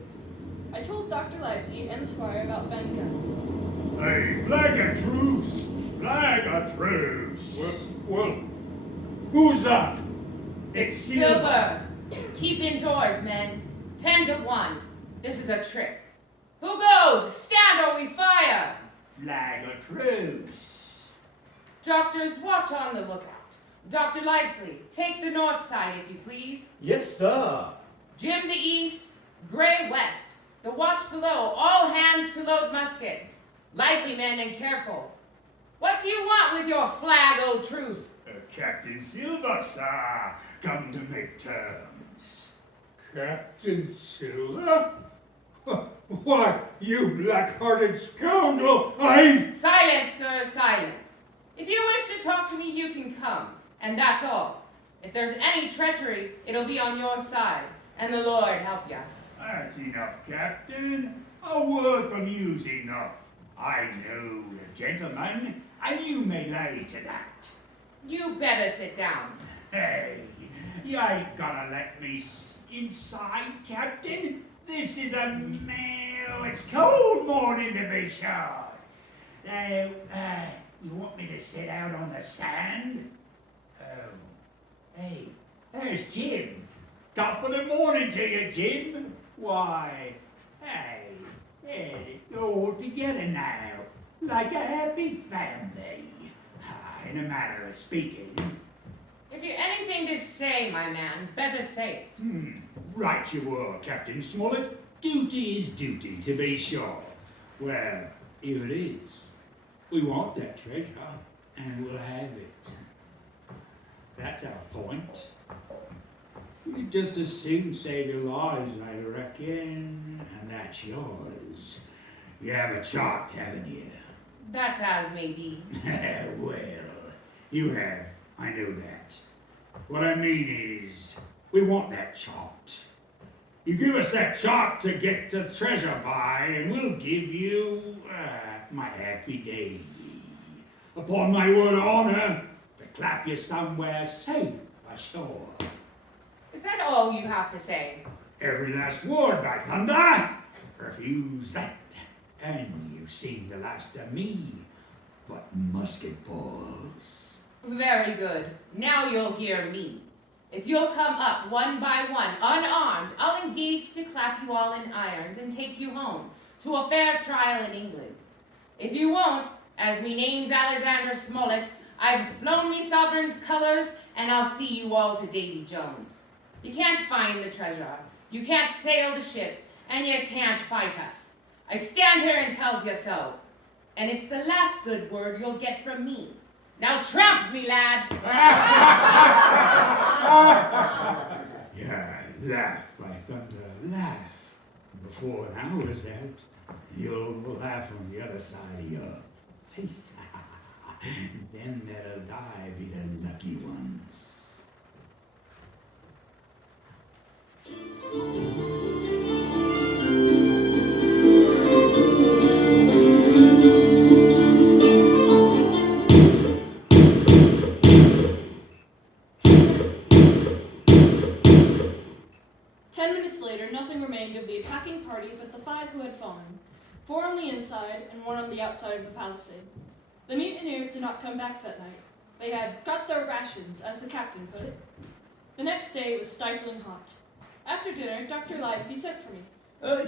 I told Dr. Livesey and the squire about Ben Gunn. Hey, flag a truce! Flag a truce! Well, who's that? It's Silver. Keep indoors, men. 10 to 1. This is a trick. Who goes? Stand or we fire! Flag a truce. Doctors, watch on the lookout. Dr. Livesey, take the north side, if you please. Yes, sir. Jim the east, Gray west. The watch below, all hands to load muskets. Lively men and careful. What do you want with your flag o' truce? Captain Silver, sir, come to make terms. Captain Silver? Why, you black-hearted scoundrel, Silence, sir, silence. If you wish to talk to me, you can come, and that's all. If there's any treachery, it'll be on your side, and the Lord help ya. That's enough, Captain. A word from you's enough. I know the gentleman, and you may lay to that. You better sit down. Hey, you ain't gonna let me inside, Captain. This is it's cold morning to be sure. Now, you want me to sit out on the sand? Oh, hey, there's Jim. Top of the morning to you, Jim. Why, hey, you're all together now, like a happy family. In a manner of speaking. If you've anything to say, my man, better say it. Right you were, Captain Smollett. Duty is duty, to be sure. Well, here it is. We want that treasure, and we'll have it. That's our point. We'd just as soon save your lives, I reckon, and that's yours. You have a chart, haven't you? That's as may be. Well, you have. I know that. What I mean is, we want that chart. You give us that chart to get to the treasure by, and we'll give you my day. Upon my word of honor, to clap you somewhere safe ashore. Is that all you have to say? Every last word, by thunder! Refuse that, and you've seen the last of me. But musket balls. Very good. Now you'll hear me. If you'll come up one by one, unarmed, I'll engage to clap you all in irons and take you home to a fair trial in England. If you won't, as me name's Alexander Smollett, I've flown me sovereign's colors, and I'll see you all to Davy Jones. You can't find the treasure, you can't sail the ship, and you can't fight us. I stand here and tells you so. And it's the last good word you'll get from me. Now tramp me, lad! Yeah, laugh, by thunder, laugh. Before an hour's out, you'll laugh from the other side of your face. Them that'll die be the lucky ones. 10 minutes later, nothing remained of the attacking party but the 5 who had fallen, 4 on the inside and 1 on the outside of the palisade. The mutineers did not come back that night. They had got their rations, as the captain put it. The next day was stifling hot. After dinner, Dr. Livesey sent for me.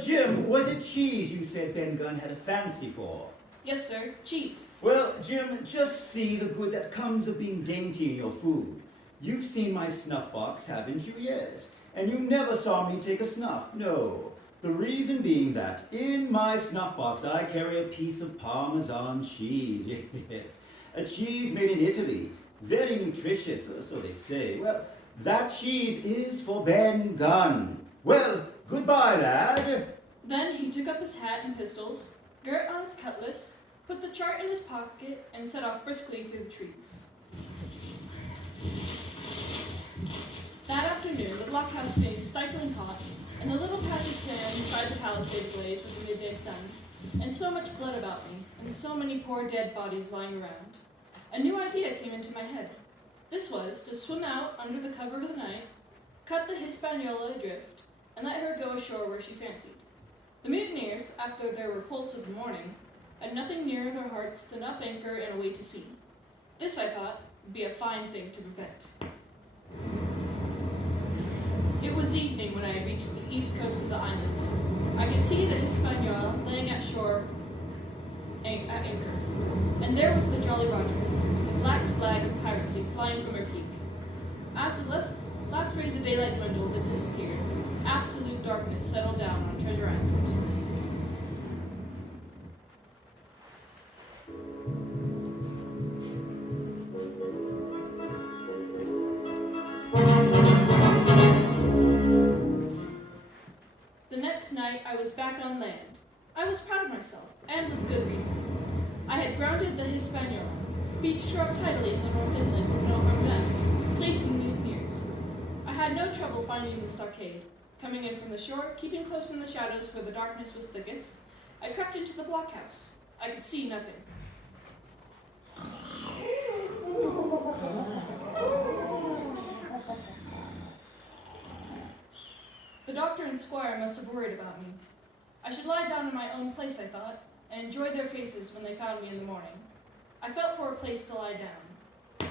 Jim, was it cheese you said Ben Gunn had a fancy for? Yes, sir, cheese. Well, Jim, just see the good that comes of being dainty in your food. You've seen my snuff box, haven't you? Yes. And you never saw me take a snuff, no. The reason being that in my snuff box I carry a piece of Parmesan cheese, yes. A cheese made in Italy, very nutritious, so they say. Well, that cheese is for Ben Gunn. Well, goodbye, lad. Then he took up his hat and pistols, girt on his cutlass, put the chart in his pocket, and set off briskly through the trees. That afternoon, the blockhouse being stifling hot, and the little patch of sand beside the palisade blazed with the midday sun, and so much blood about me, and so many poor dead bodies lying around, a new idea came into my head. This was to swim out under the cover of the night, cut the Hispaniola adrift, and let her go ashore where she fancied. The mutineers, after their repulse of the morning, had nothing nearer their hearts than up anchor and away to sea. This, I thought, would be a fine thing to prevent. It was evening when I reached the east coast of the island. I could see the Hispaniola laying at shore at anchor, and there was the Jolly Roger, the black flag of piracy flying from her peak. As the last rays of daylight dwindled and disappeared, absolute darkness settled down on Treasure Island. The next night I was back on land. I was proud of myself, and with good reason. I had grounded the Hispaniola, beached her up tidily in the North Inland with no harm done, safe from mutineers. I had no trouble finding the stockade. Coming in from the shore, keeping close in the shadows where the darkness was thickest, I crept into the blockhouse. I could see nothing. The doctor and squire must have worried about me. I should lie down in my own place, I thought, and enjoy their faces when they found me in the morning. I felt for a place to lie down.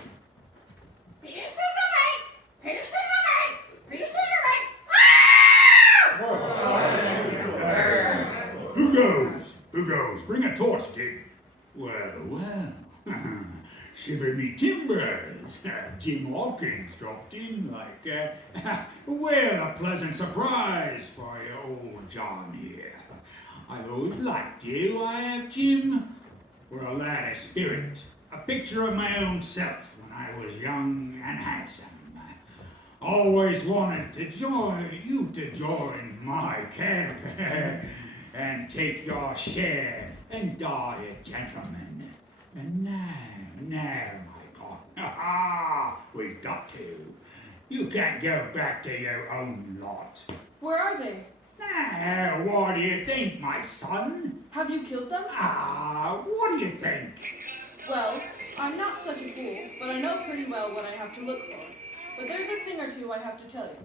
Pieces of eight! Pieces of eight! Pieces of eight! Who goes? Who goes? Bring a torch, Dick. Well. Shiver me timbers. Jim Hawkins dropped in like, well, a pleasant surprise for you, old John here. I've always liked you, I have, Jim. We're a lad of spirit, a picture of my own self when I was young and handsome. Always wanted to join my camp and take your share and die a gentleman. And now, my God, we've got to. You can't go back to your own lot. Where are they? Now, what do you think, my son? Have you killed them? What do you think? Well, I'm not such a fool, but I know pretty well what I have to look for. But there's a thing or two I have to tell you.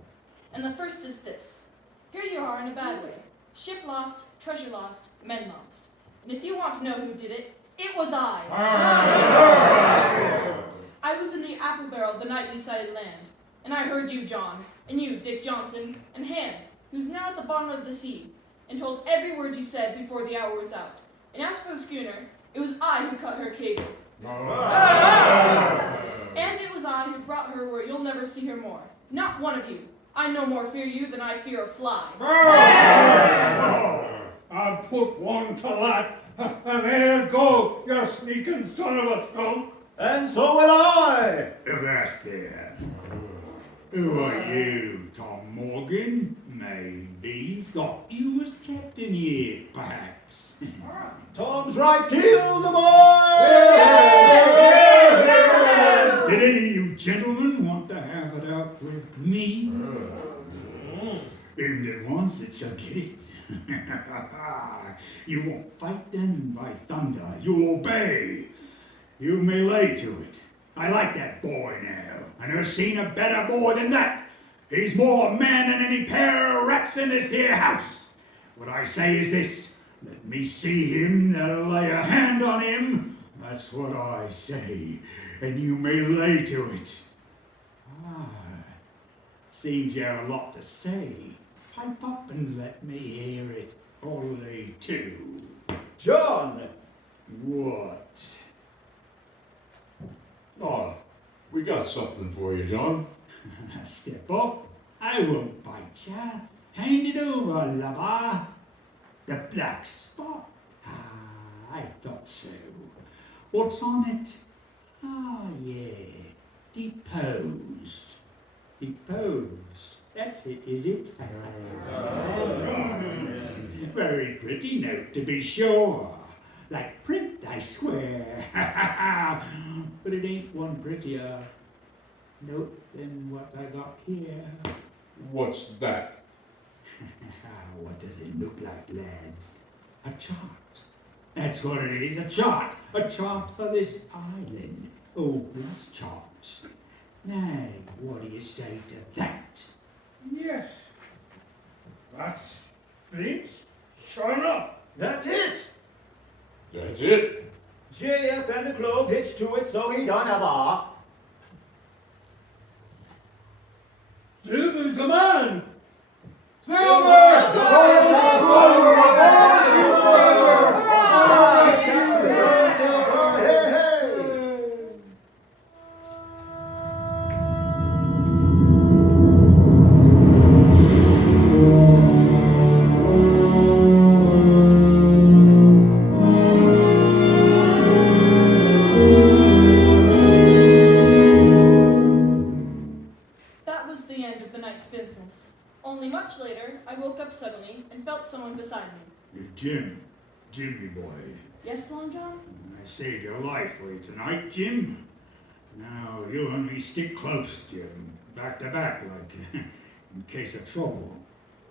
And the first is this. Here you are in a bad way. Ship lost, treasure lost, men lost. And if you want to know who did it, it was I. I was in the apple barrel the night we sighted land. And I heard you, John, and you, Dick Johnson, and Hans, who's now at the bottom of the sea, and told every word you said before the hour was out. And as for the schooner, It was I who cut her cable. And it was I who brought her where you'll never see her more. Not one of you. I no more fear you than I fear a fly. I'll put one to that. And there go, you sneaking son of a skunk. And so will I. Avast there. Who are you, Tom Morgan? Maybe thought you was captain here, perhaps. Tom's right, kill the boy! Did any of you gentlemen want to have it out with me? Aimed at once, it shall get it. You won't fight then, by thunder, you'll obey. You may lay to it. I like that boy now, and I've seen a better boy than that. He's more a man than any pair of rats in this here house. What I say is this, let me see him that'll lay a hand on him. That's what I say, and you may lay to it. Seems you have a lot to say. Pipe up and let me hear it. Or lay to. John! What? Oh, we got something for you, John. Step up. I won't bite ya. Hand it over, lover. The black spot. I thought so. What's on it? Yeah. Deposed. Deposed. That's it, is it? Very pretty note, to be sure. Like print, I swear. But it ain't one prettier note than what I got here. What's that? What does it look like, lads? A chart. That's what it is, a chart. A chart for this island. Oblast chart. Now, what do you say to that? Yes. That's Flint. Sure enough. That's it! That's it. JF and the clove hitched to it, so he done have a. Silver's the man. That was the end of the night's business. Only much later, I woke up suddenly and felt someone beside me. Jim. Jimmy boy. Yes, Long John? I saved your life for you tonight, Jim. Now, you and me stick close, Jim. Back to back, like, in case of trouble.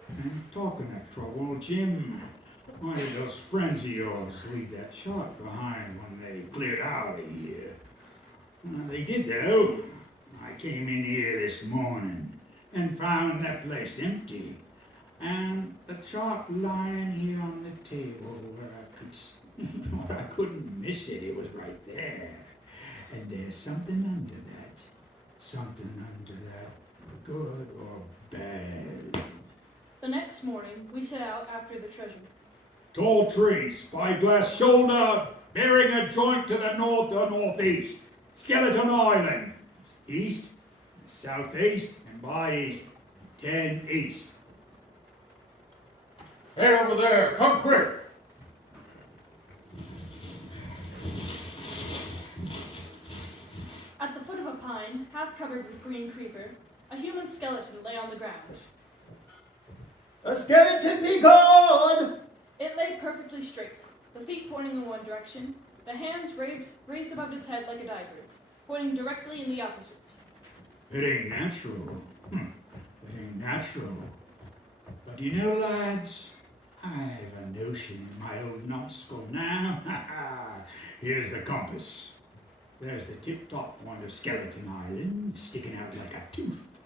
And talking of trouble, Jim, why did those friends of yours leave that shot behind when they cleared out of here? They did, though. I came in here this morning and found that place empty. And the chart lying here on the table where I couldn't miss it. It was right there. And there's something under that. Something under that, good or bad. The next morning, we set out after the treasure. Tall tree, spyglass shoulder, bearing a joint to the north or northeast. Skeleton Island. East, southeast, and by east. 10 east. Hey, over there, come quick. At the foot of a pine, half covered with green creeper, a human skeleton lay on the ground. A skeleton be gone! It lay perfectly straight, the feet pointing in one direction, the hands raised above its head like a diver's, pointing directly in the opposite. It ain't natural. It ain't natural. But you know, lads, I've a notion in my old numbskull now. Here's the compass. There's the tip-top point of Skeleton Island, sticking out like a tooth.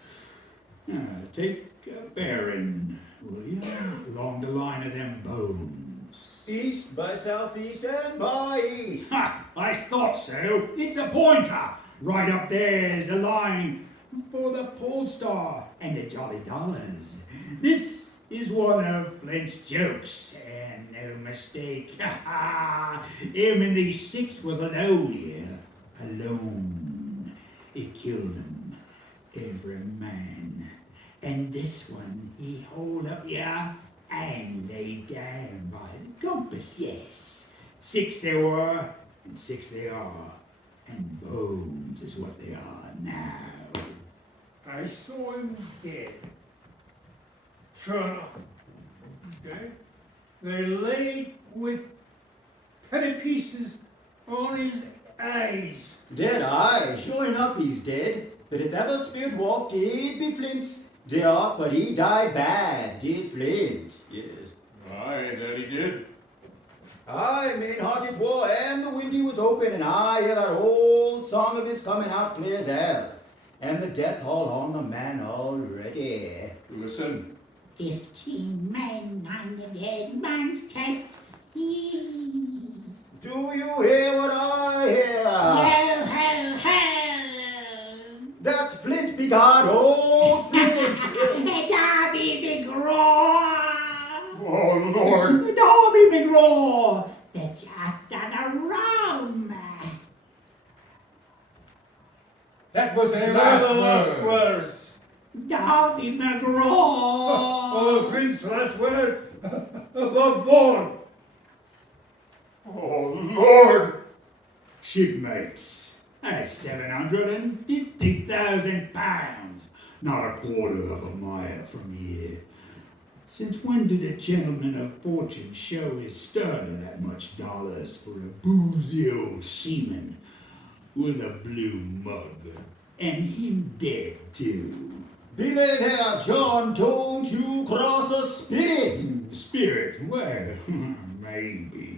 Take a bearing, will you, along the line of them bones. East by southeast and by east. Ha! I thought so. It's a pointer. Right up there's the line for the Pole Star and the Jolly Dollars. This is one of Flint's jokes, and and no mistake. Him and these 6 was alone here. Alone. He killed them. Every man. And this one, he hauled up here and laid down by the compass, yes. 6 they were, and 6 they are. And bones is what they are now. I saw him dead. Sure enough, dead. They laid with penny pieces on his eyes. Dead eye, sure enough he's dead. But if ever spirit walked, he'd be Flint's. Yeah, but he died bad, did Flint. Yes. Aye, that he did. Aye, main-heart it war, and the windy was open, and I hear that old song of his coming out clear as hell. And the death hall on the man already. Listen. 15 men on the dead man's chest. Do you hear what I hear? Ho, ho, ho! That's Flint, begod, old Flint! Darby McGraw! Oh, Lord. Darby McGraw! The just done a rum! That was They his were the last last word. words. Darby McGraw! Oh, Flint's last word. Above board. Oh, Lord. Shipmates, that's 750,000 pounds. Not a quarter of a mile from here. Since when did a gentleman of fortune show his stern to that much dollars for a boozy old seaman with a blue mug? And him dead, too. Belay there, John, don't you cross a spirit! Spirit? Well, maybe.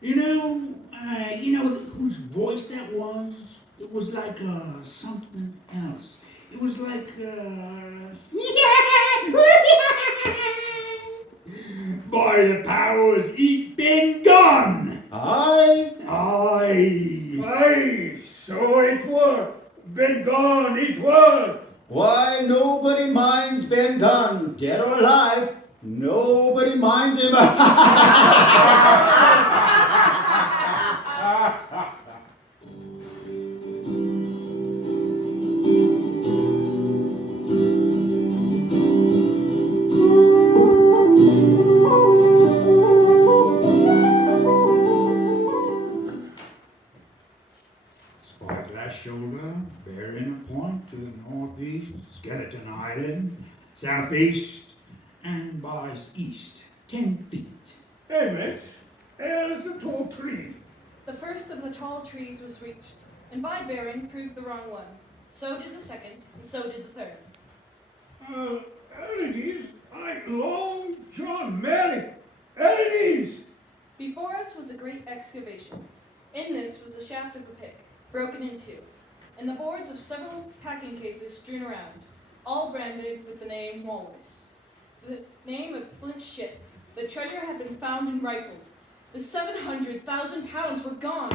You know whose voice that was? It was like something else. It was like by the powers, he'd been gone. Aye. Aye, so it were. Been gone, it were. Why, nobody minds Ben Gunn, dead or alive. Nobody minds him. Spyglass shoulder, bearing a point to the northeast, Skeleton Island, southeast, and buys east, 10 feet. Hey, mates, there's the tall tree. The first of the tall trees was reached, and by bearing proved the wrong one. So did the second, and so did the third. There it is. Long John, Mary. There it is. Before us was a great excavation. In this was the shaft of a pick, broken in two, and the boards of several packing cases strewn around, all branded with the name Wallace. The name of Flint's ship. The treasure had been found and rifled. The 700,000 pounds were gone.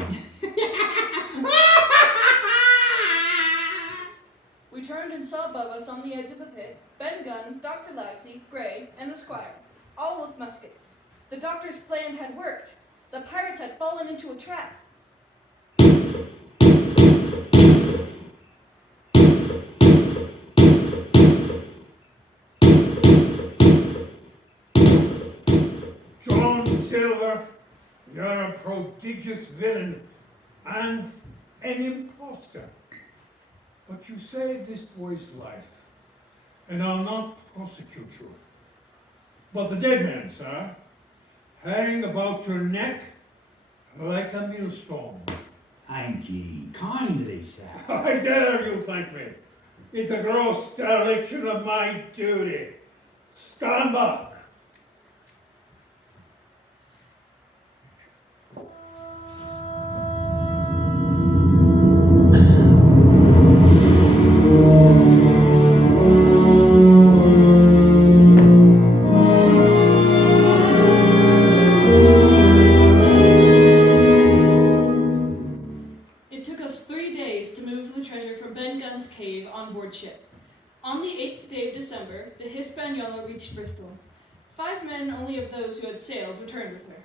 We turned and saw above us on the edge of the pit, Ben Gunn, Dr. Livesey, Gray, and the squire, all with muskets. The doctor's plan had worked. The pirates had fallen into a trap. John Silver, you're a prodigious villain and an impostor. But you saved this boy's life, and I'll not prosecute you. But the dead man, sir, hang about your neck like a millstone. Thank ye kindly, sir. I dare you thank me. It's a gross dereliction of my duty. Stand back. It took us 3 days to move the treasure from Ben Gunn's cave on board ship. On the 8th day of December, the Hispaniola reached Bristol. 5 men, only of those who had sailed, returned with her.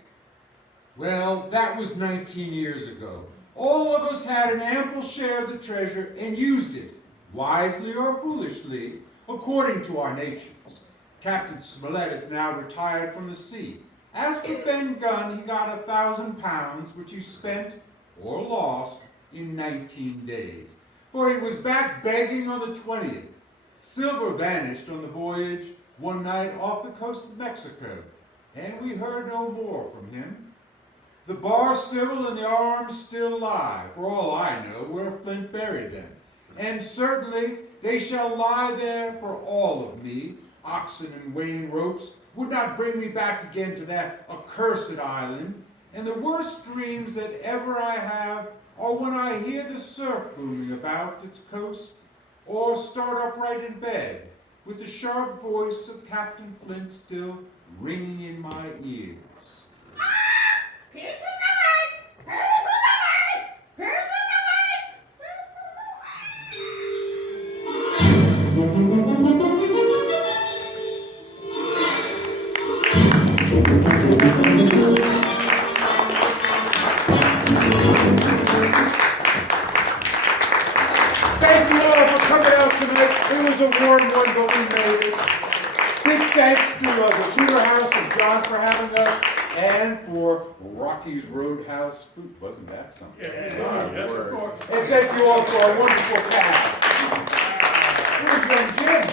Well, that was 19 years ago. All of us had an ample share of the treasure and used it, wisely or foolishly, according to our natures. Captain Smollett is now retired from the sea. As for Ben Gunn, he got 1,000 pounds, which he spent, or lost, in 19 days. For he was back begging on the 20th. Silver vanished on the voyage one night off the coast of Mexico, and we heard no more from him. The bar civil and the arms still lie, for all I know, where Flint buried them. And certainly they shall lie there for all of me. Oxen and wain ropes would not bring me back again to that accursed island, and the worst dreams that ever I have are when I hear the surf booming about its coast, or start upright in bed, with the sharp voice of Captain Flint still ringing in my ears. Peace in the night! Peace in the night! Peace Thank you all for coming out tonight. It was a warm one, but we made it. Big thanks to the Tudor House and John for having us, and for Rocky's Roadhouse food. Wasn't that something? Yes, of course. And thank you all for our wonderful cast. Where's young Jim?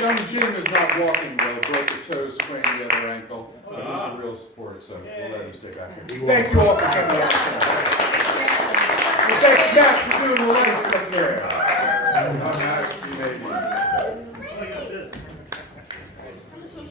Young Jim is not walking well. Broke a toe, sprained the other ankle. But he's a real sport, so we'll let him stay back here. Thank you all for coming out tonight. And thanks, Matt, for doing the lights up there. How nice you made me.